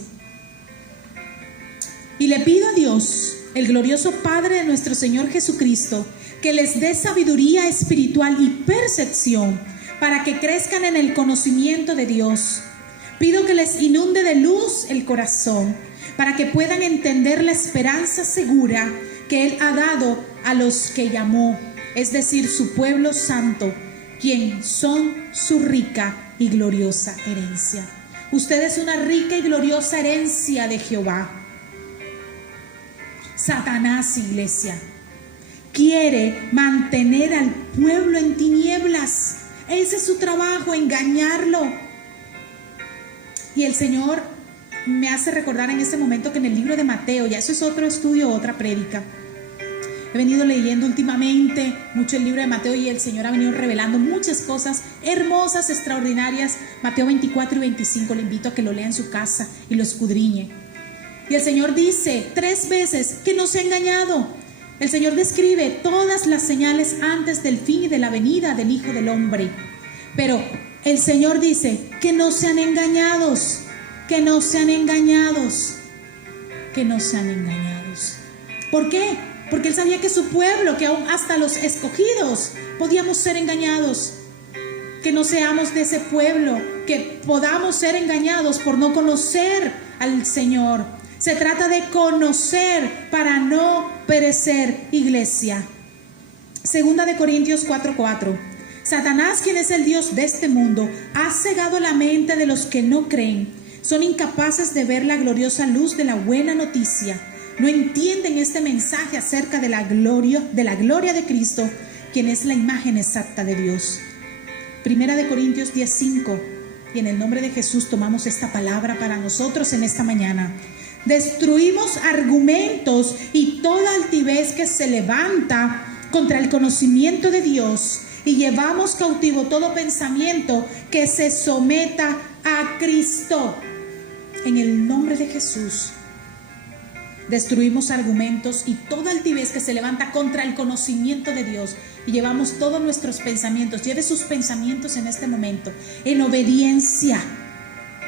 y le pido a Dios, el glorioso Padre de nuestro Señor Jesucristo, que les dé sabiduría espiritual y percepción para que crezcan en el conocimiento de Dios. Pido que les inunde de luz el corazón para que puedan entender la esperanza segura que Él ha dado a los que llamó es decir, su pueblo santo, quien son su rica y gloriosa herencia. Usted es una rica y gloriosa herencia de Jehová. Satanás, iglesia, quiere mantener al pueblo en tinieblas. Ese es su trabajo, engañarlo. Y el Señor me hace recordar en este momento que en el libro de Mateo, ya eso es otro estudio, otra prédica. He venido leyendo últimamente mucho el libro de Mateo y el Señor ha venido revelando muchas cosas hermosas, extraordinarias. Mateo 24 y 25, le invito a que lo lea en su casa y lo escudriñe. Y el Señor dice 3 veces que no se ha engañado. El Señor describe todas las señales antes del fin y de la venida del Hijo del Hombre. Pero el Señor dice que no sean engañados, que no sean engañados, que no sean engañados. ¿Por qué? Porque Él sabía que su pueblo, que aún hasta los escogidos, podíamos ser engañados. Que no seamos de ese pueblo, que podamos ser engañados por no conocer al Señor. Se trata de conocer para no perecer, iglesia. Segunda de Corintios 4:4. Satanás, quien es el Dios de este mundo, ha cegado la mente de los que no creen. Son incapaces de ver la gloriosa luz de la buena noticia. No entienden este mensaje acerca de la gloria de Cristo, quien es la imagen exacta de Dios. Primera de Corintios 10:5. Y en el nombre de Jesús tomamos esta palabra para nosotros en esta mañana. Destruimos argumentos y toda altivez que se levanta contra el conocimiento de Dios y llevamos cautivo todo pensamiento que se someta a Cristo. En el nombre de Jesús. Destruimos argumentos y toda altivez que se levanta contra el conocimiento de Dios y llevamos todos nuestros pensamientos. Lleve sus pensamientos en este momento en obediencia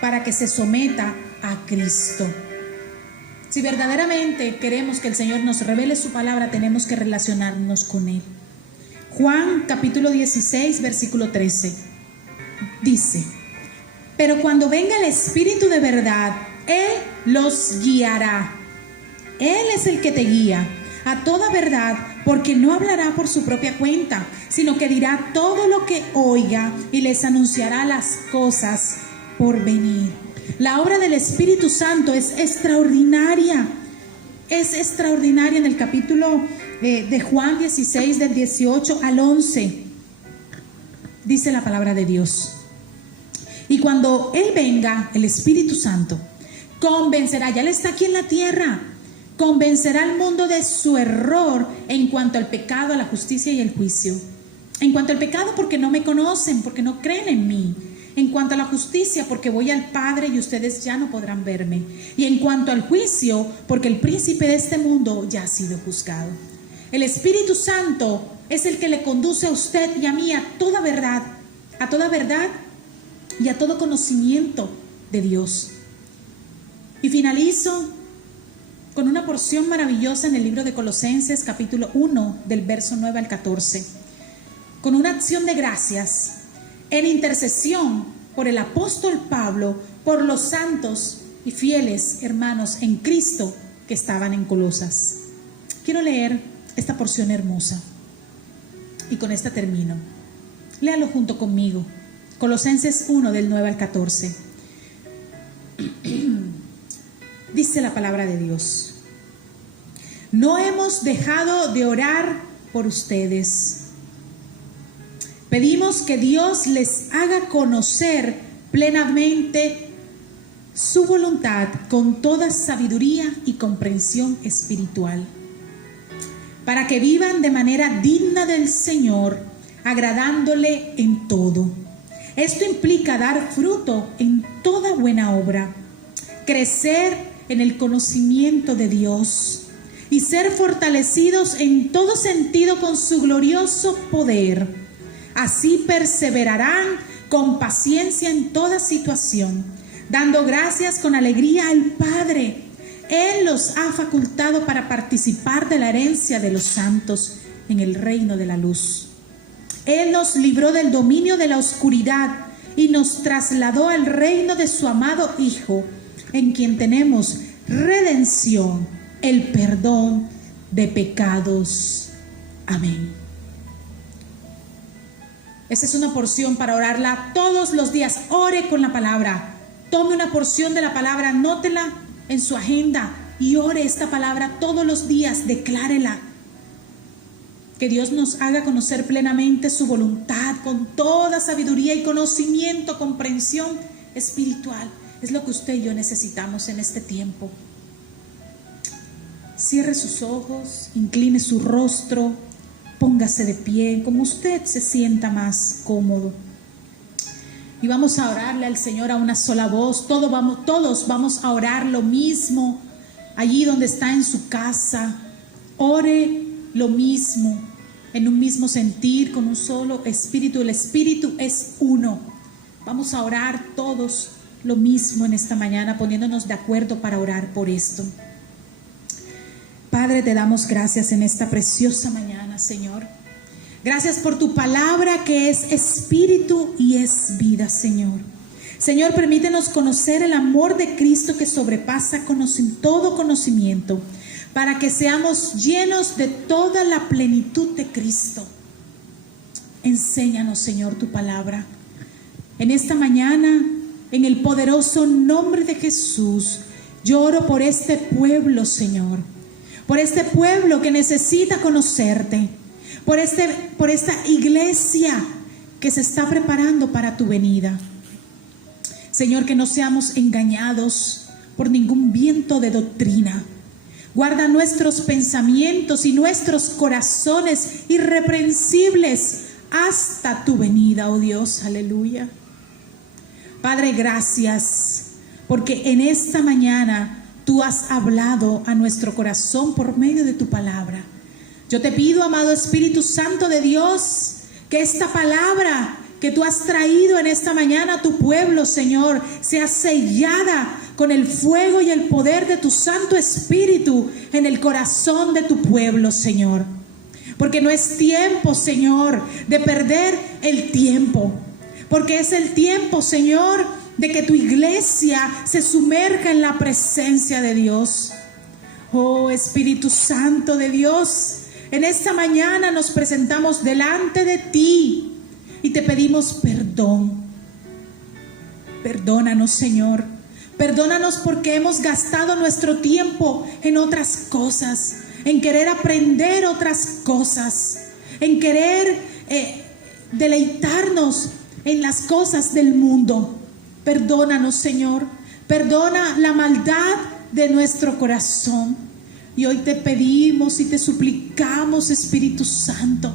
para que se someta a Cristo. Si verdaderamente queremos que el Señor nos revele su palabra, tenemos que relacionarnos con Él. Juan capítulo 16 versículo 13 dice: pero cuando venga el Espíritu de verdad, Él los guiará. Él es el que te guía a toda verdad, porque no hablará por su propia cuenta, sino que dirá todo lo que oiga y les anunciará las cosas por venir. La obra del Espíritu Santo es extraordinaria. Es extraordinaria. En el capítulo de Juan 16, del 18 al 11, dice la palabra de Dios: y cuando Él venga, el Espíritu Santo, convencerá, ya Él está aquí en la tierra, convencerá al mundo de su error en cuanto al pecado, a la justicia y el juicio. En cuanto al pecado, porque no me conocen, porque no creen en mí. En cuanto a la justicia, porque voy al Padre y ustedes ya no podrán verme. Y en cuanto al juicio, porque el príncipe de este mundo ya ha sido juzgado. El Espíritu Santo es el que le conduce a usted y a mí a toda verdad y a todo conocimiento de Dios. Y finalizo con una porción maravillosa en el libro de Colosenses, capítulo 1, del verso 9 al 14, con una acción de gracias en intercesión por el apóstol Pablo, por los santos y fieles hermanos en Cristo que estaban en Colosas. Quiero leer esta porción hermosa y con esta termino. Léalo junto conmigo. Colosenses 1, del 9 al 14. Dice la palabra de Dios: no hemos dejado de orar por ustedes. Pedimos que Dios les haga conocer plenamente su voluntad con toda sabiduría y comprensión espiritual, para que vivan de manera digna del Señor, agradándole en todo. Esto implica dar fruto en toda buena obra, crecer en el conocimiento de Dios y ser fortalecidos en todo sentido con su glorioso poder. Así perseverarán con paciencia en toda situación, dando gracias con alegría al Padre. Él los ha facultado para participar de la herencia de los santos en el reino de la luz. Él nos libró del dominio de la oscuridad y nos trasladó al reino de su amado Hijo, en quien tenemos redención, el perdón de pecados. Amén. Esa es una porción para orarla todos los días. Ore con la palabra. Tome una porción de la palabra, anótela en su agenda y ore esta palabra todos los días. Declárela. Que Dios nos haga conocer plenamente su voluntad con toda sabiduría y conocimiento, comprensión espiritual. Es lo que usted y yo necesitamos en este tiempo. Cierre sus ojos, incline su rostro, póngase de pie, como usted se sienta más cómodo. Y vamos a orarle al Señor a una sola voz. Todos vamos a orar lo mismo, allí donde está en su casa. Ore lo mismo, en un mismo sentir, con un solo espíritu. El espíritu es uno. Vamos a orar todos lo mismo en esta mañana, poniéndonos de acuerdo para orar por esto. Padre, te damos gracias en esta preciosa mañana, Señor. Gracias por tu palabra que es espíritu y es vida, Señor. Señor, permítenos conocer el amor de Cristo que sobrepasa todo conocimiento, para que seamos llenos de toda la plenitud de Cristo. Enséñanos, Señor, tu palabra. En esta mañana, en el poderoso nombre de Jesús, yo oro por este pueblo, Señor. Por este pueblo que necesita conocerte. Por esta iglesia que se está preparando para tu venida. Señor, que no seamos engañados por ningún viento de doctrina. Guarda nuestros pensamientos y nuestros corazones irreprensibles hasta tu venida, oh Dios. Aleluya. Padre, gracias, porque en esta mañana tú has hablado a nuestro corazón por medio de tu palabra. Yo te pido, amado Espíritu Santo de Dios, que esta palabra que tú has traído en esta mañana a tu pueblo, Señor, sea sellada con el fuego y el poder de tu Santo Espíritu en el corazón de tu pueblo, Señor. Porque no es tiempo, Señor, de perder el tiempo. Porque es el tiempo, Señor, de que tu iglesia se sumerja en la presencia de Dios. Oh Espíritu Santo de Dios, en esta mañana nos presentamos delante de ti y te pedimos perdón. Perdónanos, Señor. Perdónanos porque hemos gastado nuestro tiempo en otras cosas, en querer aprender otras cosas, en querer deleitarnos en las cosas del mundo. Perdónanos, Señor. Perdona la maldad de nuestro corazón. Y hoy te pedimos y te suplicamos, Espíritu Santo,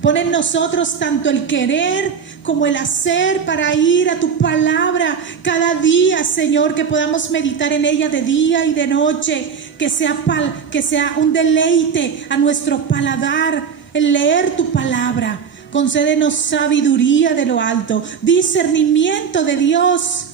pon en nosotros tanto el querer como el hacer para ir a tu palabra cada día, Señor, que podamos meditar en ella de día y de noche, que sea un deleite a nuestro paladar el leer tu palabra. Concédenos sabiduría de lo alto, discernimiento de Dios,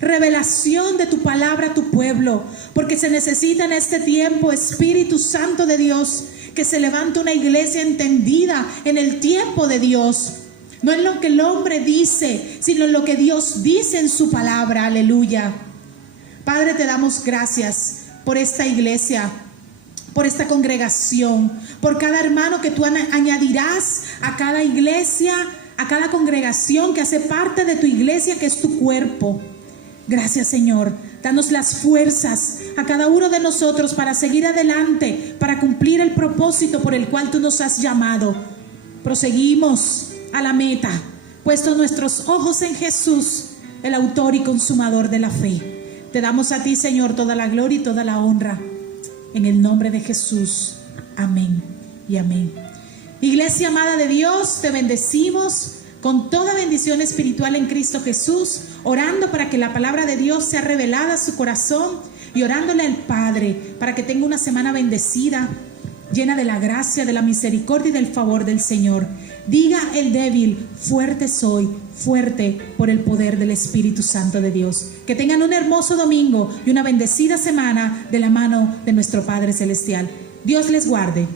revelación de tu palabra a tu pueblo, porque se necesita en este tiempo, Espíritu Santo de Dios, que se levante una iglesia entendida en el tiempo de Dios, no en lo que el hombre dice, sino en lo que Dios dice en su palabra. Aleluya. Padre, te damos gracias por esta iglesia, por esta congregación, por cada hermano que tú añadirás a cada iglesia, a cada congregación que hace parte de tu iglesia, que es tu cuerpo. Gracias, Señor. Danos las fuerzas a cada uno de nosotros para seguir adelante, para cumplir el propósito por el cual tú nos has llamado. Proseguimos a la meta, puestos nuestros ojos en Jesús, el autor y consumador de la fe. Te damos a ti, Señor, toda la gloria y toda la honra. En el nombre de Jesús. Amén y amén. Iglesia amada de Dios, te bendecimos con toda bendición espiritual en Cristo Jesús, orando para que la palabra de Dios sea revelada a su corazón y orándole al Padre para que tenga una semana bendecida, llena de la gracia, de la misericordia y del favor del Señor. Diga el débil: fuerte soy, fuerte por el poder del Espíritu Santo de Dios. Que tengan un hermoso domingo y una bendecida semana de la mano de nuestro Padre Celestial. Dios les guarde.